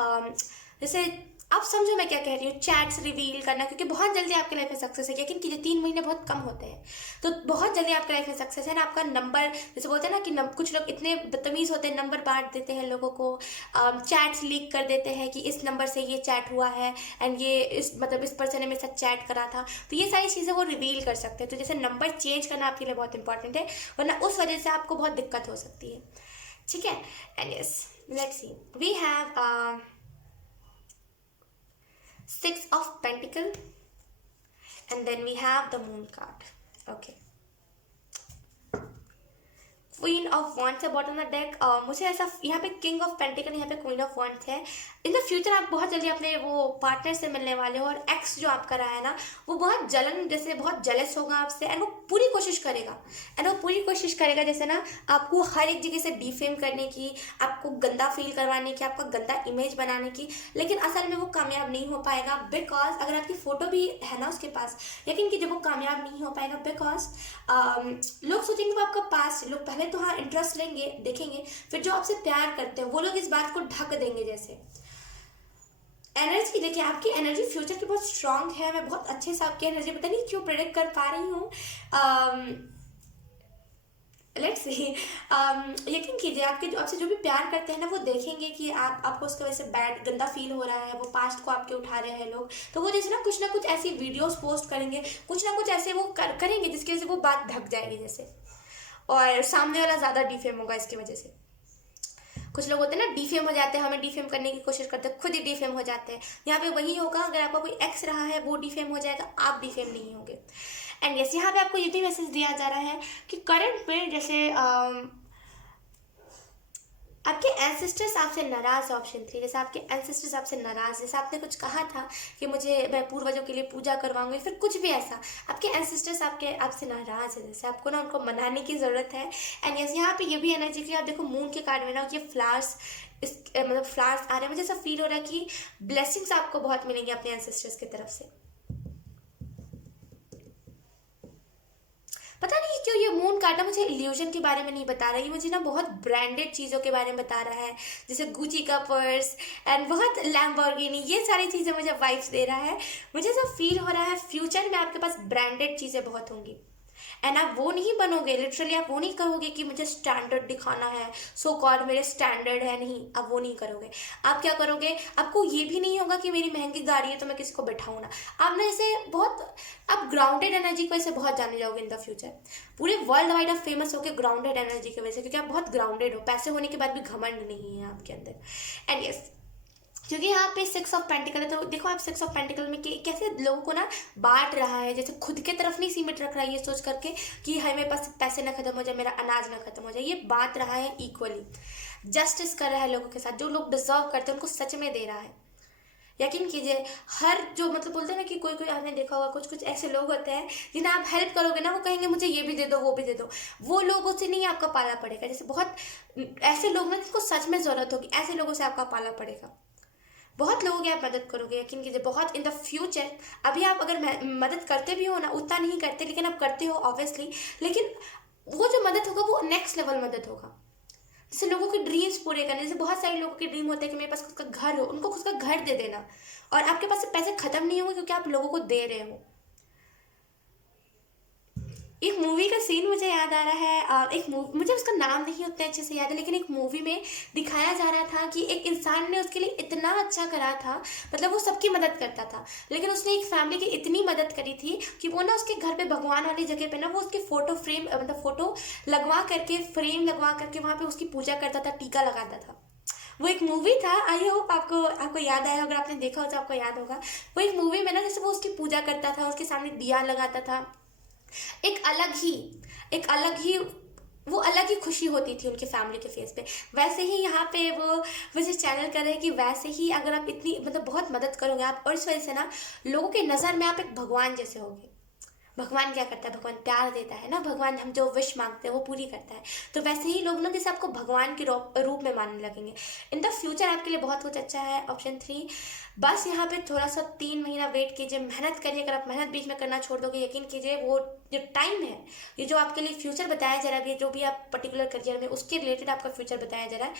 जैसे आप समझो मैं क्या कह रही हूँ, चैट्स रिवील करना, क्योंकि बहुत जल्दी आपके लाइफ में सक्सेस है। यकीन कीजिए 3 महीने बहुत कम होते हैं, तो बहुत जल्दी आपके लाइफ में सक्सेस है ना। आपका नंबर, जैसे बोलते हैं ना कि कुछ लोग इतने बदतमीज होते हैं, नंबर बांट देते हैं लोगों को, चैट्स लीक कर देते हैं कि इस नंबर से ये चैट हुआ है एंड ये इस मतलब इस पर्सन ने मेरे साथ चैट करा था। तो ये सारी चीज़ें वो रिवील कर सकते हैं। तो जैसे नंबर चेंज करना आपके लिए बहुत इंपॉर्टेंट है, वरना उस वजह से आपको बहुत दिक्कत हो सकती है। ठीक है, and yes, let's see, we have 6 of Pentacle, and then we have the Moon card. Okay. Queen of wants है बॉटम ऑफ द डेक। मुझे ऐसा यहाँ पे किंग ऑफ पेंटिकल, यहाँ पे क्वीन ऑफ वॉन्ट्स है। इन द फ्यूचर आप बहुत जल्दी अपने वो पार्टनर से मिलने वाले हो, और एक्स जो आपका रहा है ना, वो बहुत जलन जैसे बहुत जेलस होगा आपसे, एंड वो पूरी कोशिश करेगा जैसे ना आपको हर एक जगह से डिफेम करने की, आपको गंदा फील करवाने की, आपका गंदा इमेज बनाने की, लेकिन असल में वो कामयाब नहीं हो पाएगा। बिकॉज अगर आपकी फोटो भी है ना उसके पास, लेकिन कि जब वो कामयाब नहीं हो पाएगा, बिकॉज लोग सोचेंगे वो आपका पास, लोग पहले तो हाँ इंटरेस्ट लेंगे, देखेंगे, फिर जो आपसे प्यार करते हैं वो लोग इस बात को ढक देंगे। जैसे एनर्जी देखिए, आपकी एनर्जी फ्यूचर की बहुत स्ट्रांग है। मैं बहुत अच्छे से आपकी एनर्जी पता नहीं क्यों प्रेडिक्ट कर पा रही हूँ। लेट्स सी, यकीन कीजिए आपके जो आपसे जो भी प्यार करते हैं ना, वो देखेंगे कि आपको उसकी वजह से बैड गंदा फील हो रहा है, वो पास्ट को आपके उठा रहे हैं लोग, तो वो जैसे ना कुछ ऐसी वीडियोस पोस्ट करेंगे, कुछ ना कुछ ऐसे वो करेंगे जिसकी वजह से वो बात ढक जाएगी जैसे, और सामने वाला ज़्यादा डिफेम होगा इसकी वजह से। कुछ लोग होते हैं ना डिफेम हो जाते हैं, हमें डिफेम करने की कोशिश करते हैं, खुद ही डिफेम हो जाते हैं। यहाँ पे वही होगा, अगर आपका कोई एक्स रहा है वो डिफेम हो जाएगा, आप डिफेम नहीं होंगे। एंड यस, यहाँ पे आपको ये भी मैसेज दिया जा रहा है कि करंट में जैसे आपके एंसेस्टर्स आपसे नाराज़, ऑप्शन 3, जैसे आपके एंसेस्टर्स आपसे नाराज़, जैसे आपने कुछ कहा था कि मैं पूर्वजों के लिए पूजा करवाऊंगी, फिर कुछ भी ऐसा, आपके एंसेस्टर्स आपसे नाराज़ है, जैसे आपको ना उनको मनाने की ज़रूरत है। एंड यस, यहाँ पे ये भी एनर्जी की, आप देखो मून के कार्ड में ना ये फ्लावर्स, मतलब फ्लावर्स आ रहे हैं, मुझे ऐसा फील हो रहा है कि ब्लेसिंग्स आपको बहुत मिलेंगे अपने एंसेस्टर्स की तरफ से। पता नहीं क्यों ये मून कार्ड ना मुझे इल्यूजन के बारे में नहीं बता रहा है, ये मुझे ना बहुत ब्रांडेड चीज़ों के बारे में बता रहा है, जैसे गुची का पर्स एंड बहुत लैम्बोर्गिनी, ये सारी चीज़ें मुझे वाइब्स दे रहा है। मुझे ऐसा फील हो रहा है फ्यूचर में आपके पास ब्रांडेड चीज़ें बहुत होंगी, एंड आप वो नहीं बनोगे, लिटरली आप वो नहीं करोगे कि मुझे स्टैंडर्ड दिखाना है, सो कॉल्ड मेरे स्टैंडर्ड है, नहीं, आप वो नहीं करोगे। आप क्या करोगे, आपको ये भी नहीं होगा कि मेरी महंगी गाड़ी है तो मैं किसी को बैठाऊँ ना, आप ना ऐसे बहुत, आप ग्राउंडेड एनर्जी को ऐसे बहुत जाने जाओगे इन द फ्यूचर, पूरे वर्ल्ड वाइड आप फेमस होगे ग्राउंडेड एनर्जी की वजह से, क्योंकि आप बहुत ग्राउंडेड हो, पैसे होने के बाद भी घमंड नहीं है आपके अंदर। एंड यस, क्योंकि यहाँ पे 6 of Pentacle है, तो देखो आप 6 of Pentacle में कैसे लोगों को ना बांट रहा है, जैसे खुद के तरफ नहीं सीमित रख रहा है ये सोच करके कि हाय मेरे पास पैसे ना खत्म हो जाए, मेरा अनाज ना खत्म हो जाए, ये बांट रहा है इक्वली, जस्टिस कर रहा है लोगों के साथ, जो लोग डिजर्व करते हैं उनको सच में दे रहा है। यकीन कीजिए, हर जो मतलब बोलते हैं ना कि कोई आपने देखा होगा, कुछ ऐसे लोग होते हैं जिन्हें आप हेल्प करोगे ना, वो कहेंगे मुझे ये भी दे दो, वो भी दे दो, वो लोगों से नहीं आपका पाला पड़ेगा। जैसे बहुत ऐसे लोग ना जिनको सच में ज़रूरत होगी, ऐसे लोगों से आपका पाला पड़ेगा। बहुत लोगों की आप मदद करोगे, यकीन कीजिए, बहुत इन द फ्यूचर। अभी आप अगर मदद करते भी हो ना, उतना नहीं करते, लेकिन आप करते हो ऑब्वियसली, लेकिन वो जो मदद होगा वो नेक्स्ट लेवल मदद होगा। जैसे लोगों के ड्रीम्स पूरे करने, जैसे बहुत सारे लोगों के ड्रीम होते हैं कि मेरे पास खुद का घर हो, उनको खुद का घर दे देना, और आपके पास से पैसे खत्म नहीं होंगे क्योंकि आप लोगों को दे रहे हो। एक मूवी का सीन मुझे याद आ रहा है, एक मूवी, मुझे उसका नाम नहीं उतने अच्छे से याद है, लेकिन एक मूवी में दिखाया जा रहा था कि एक इंसान ने उसके लिए इतना अच्छा करा था, मतलब वो सबकी मदद करता था, लेकिन उसने एक फैमिली की इतनी मदद करी थी कि वो ना उसके घर पे भगवान वाली जगह पे ना वो उसके फोटो फ्रेम, मतलब फोटो लगवा करके, फ्रेम लगवा करके वहाँ पे उसकी पूजा करता था, टीका लगाता था। वो एक मूवी था, आई होप आपको याद आया, अगर आपने देखा हो तो आपको याद होगा। वो एक मूवी में ना जैसे वो उसकी पूजा करता था, उसके सामने दिया लगाता था, एक अलग ही वो अलग ही खुशी होती थी उनके फैमिली के फेस पे। वैसे ही यहाँ पे वो मुझे चैनल कर रहे हैं कि वैसे ही अगर आप इतनी मतलब बहुत मदद करोगे आप, और इस वजह से ना लोगों के नज़र में आप एक भगवान जैसे होगे। भगवान क्या करता है, भगवान प्यार देता है ना, भगवान हम जो विश मांगते हैं वो पूरी करता है। तो वैसे ही लोग ना जैसे आपको भगवान के रूप में मानने लगेंगे। इन द फ्यूचर आपके लिए बहुत कुछ अच्छा है। ऑप्शन 3, बस यहाँ पे थोड़ा सा 3 महीना वेट कीजिए, मेहनत करिए। अगर आप मेहनत बीच में करना छोड़ दोगे, यकीन कीजिए वो जो टाइम है, ये जो आपके लिए फ्यूचर बताया जा रहा है, जो भी आप पर्टिकुलर करियर में उसके रिलेटेड आपका फ्यूचर बताया जा रहा है,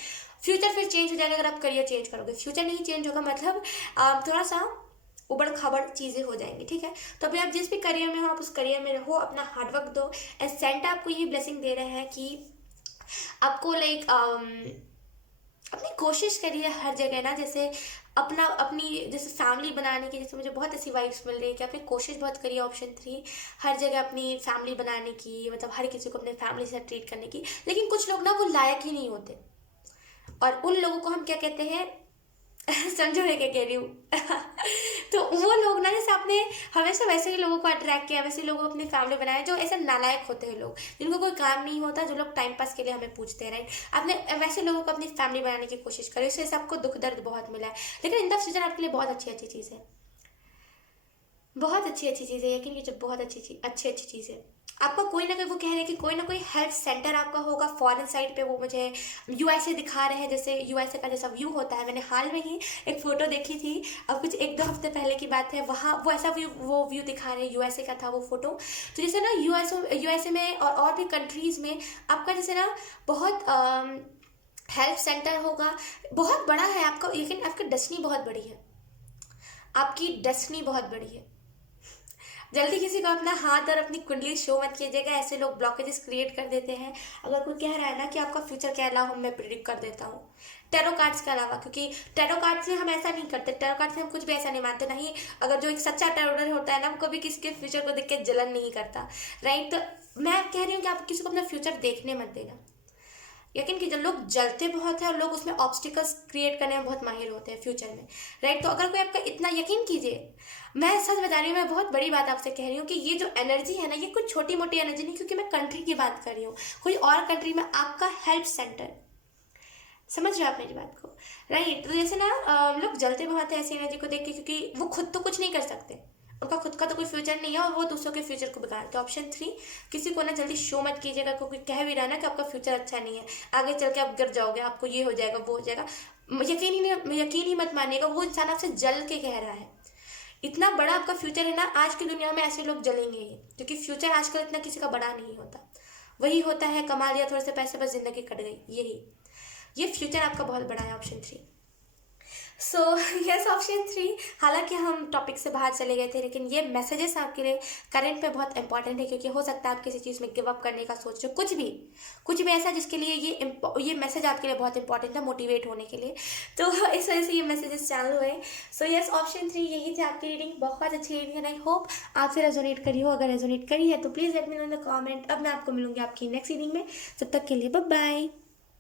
फ्यूचर फिर चेंज हो जाएगा अगर आप करियर चेंज करोगे। फ्यूचर नहीं चेंज होगा, मतलब थोड़ा सा उबड़ खाबड़ चीज़ें हो जाएंगी, ठीक है। तो अभी आप जिस भी करियर में हो, आप उस करियर में रहो, अपना हार्डवर्क दो। एंड सेंटा आपको ये ब्लेसिंग दे रहे हैं कि आपको लाइक अपनी कोशिश करिए हर जगह ना, जैसे अपनी जैसे फैमिली बनाने की, जैसे मुझे बहुत ऐसी वाइब्स मिल रही है कि अपनी कोशिश बहुत करिए। ऑप्शन 3, हर जगह अपनी फैमिली बनाने की, मतलब हर किसी को अपने फैमिली से ट्रीट करने की। लेकिन कुछ लोग ना वो लायक ही नहीं होते, और उन लोगों को हम क्या कहते हैं समझो मैं क्या कह रही हूँ तो वो लोग ना, जैसे आपने हमेशा वैसे ही लोगों को अट्रैक्ट किया, वैसे ही लोगों को अपनी फैमिली बनाया, जो ऐसे नालायक होते हैं लोग, जिनको कोई काम नहीं होता, जो लोग टाइम पास के लिए हमें पूछते हैं, राइट। आपने वैसे लोगों को अपनी फैमिली बनाने की कोशिश करी, उससे आपको दुख दर्द बहुत मिला है। लेकिन इन द फ्यूचर आपके लिए बहुत अच्छी अच्छी चीज़ है, बहुत अच्छी अच्छी चीज़ है, यकीन कीजिए बहुत अच्छी अच्छी चीज़ है। आपका कोई ना कोई, वो कह रहे हैं कि कोई ना कोई हेल्थ सेंटर आपका होगा फॉरेन साइड पे। वो मुझे यूएसए दिखा रहे हैं, जैसे यूएसए का जैसा व्यू होता है। मैंने हाल में ही एक फ़ोटो देखी थी, अब कुछ 1-2 हफ्ते पहले की बात है, वहाँ वो ऐसा व्यू दिखा रहे हैं, यूएसए का था वो फ़ोटो। तो जैसे ना यूएसए में और भी कंट्रीज़ में आपका जैसे ना बहुत हेल्थ सेंटर होगा, बहुत बड़ा है आपका, लेकिन आपकी डेस्टिनी बहुत बड़ी है, आपकी डेस्टिनी बहुत बड़ी है। जल्दी किसी को अपना हाथ और अपनी कुंडली शो मत कीजिएगा, ऐसे लोग ब्लॉकेजेस क्रिएट कर देते हैं। अगर कोई कह रहा है ना कि आपका फ्यूचर क्या है, मैं प्रिडिक्ट कर देता हूँ टैरो कार्ड्स के अलावा, क्योंकि टैरो कार्ड से हम ऐसा नहीं करते, टैरो कार्ड से हम कुछ भी ऐसा नहीं मानते, नहीं। अगर जो एक सच्चा टैरोडर होता है ना, वो कभी किसी के फ्यूचर को देख के जलन नहीं करता, राइट। तो मैं कह रही हूँ कि आप किसी को अपना फ्यूचर देखने मत देना। यकीन कीजिए लोग जलते बहुत है, और लोग उसमें ऑब्स्टिकल्स क्रिएट करने में बहुत माहिर होते हैं फ्यूचर में, राइट। तो अगर कोई आपका इतना, यकीन कीजिए मैं सच बता रही हूँ, मैं बहुत बड़ी बात आपसे कह रही हूँ कि ये जो एनर्जी है ना, ये कोई छोटी मोटी एनर्जी नहीं, क्योंकि मैं कंट्री की बात कर रही हूँ, कोई और कंट्री में आपका हेल्थ सेंटर, समझ रहे हो आप मेरी बात को, राइट। तो जैसे ना लोग जलते बहुत है ऐसी एनर्जी को देख के, क्योंकि वो खुद तो कुछ नहीं कर सकते, उनका खुद का तो कोई फ्यूचर नहीं है, और वो दूसरों के फ्यूचर को बिगाड़ते। ऑप्शन 3, किसी को ना जल्दी शो मत कीजिएगा, क्योंकि कह भी रहा ना कि आपका फ्यूचर अच्छा नहीं है, आगे चल के आप गिर जाओगे, आपको ये हो जाएगा वो हो जाएगा। यकीन ही मत मानिएगा, वो इंसान आपसे जल के कह रहा है। इतना बड़ा आपका फ्यूचर है ना, आज की दुनिया में ऐसे लोग जलेंगे ही, क्योंकि फ्यूचर आजकल इतना किसी का बड़ा नहीं होता, वही होता है कमा लिया थोड़े से पैसे, बस जिंदगी कट गई, यही। ये फ्यूचर आपका बहुत बड़ा है, ऑप्शन 3। So yes, option 3। हालांकि हम टॉपिक से बाहर चले गए थे, लेकिन ये मैसेजेस आपके लिए करंट में बहुत इंपॉर्टेंट है, क्योंकि हो सकता है आप किसी चीज़ में गिव अप करने का सोच रहे हो, कुछ भी ऐसा जिसके लिए ये मैसेज आपके लिए बहुत इंपॉर्टेंट है मोटिवेट होने के लिए। तो इस वजह से ये मैसेजेस चालू है। सो यस, ऑप्शन 3 यही थी आपकी रीडिंग, बहुत अच्छी रीडिंग है। आई होप आपसे रेजोनेट करी हो, अगर रेजोनेट करी है तो please let me know in the comment. अब मैं आपको मिलूंगी आपकी नेक्स्ट रीडिंग में, तब तक के लिए बाय बाय।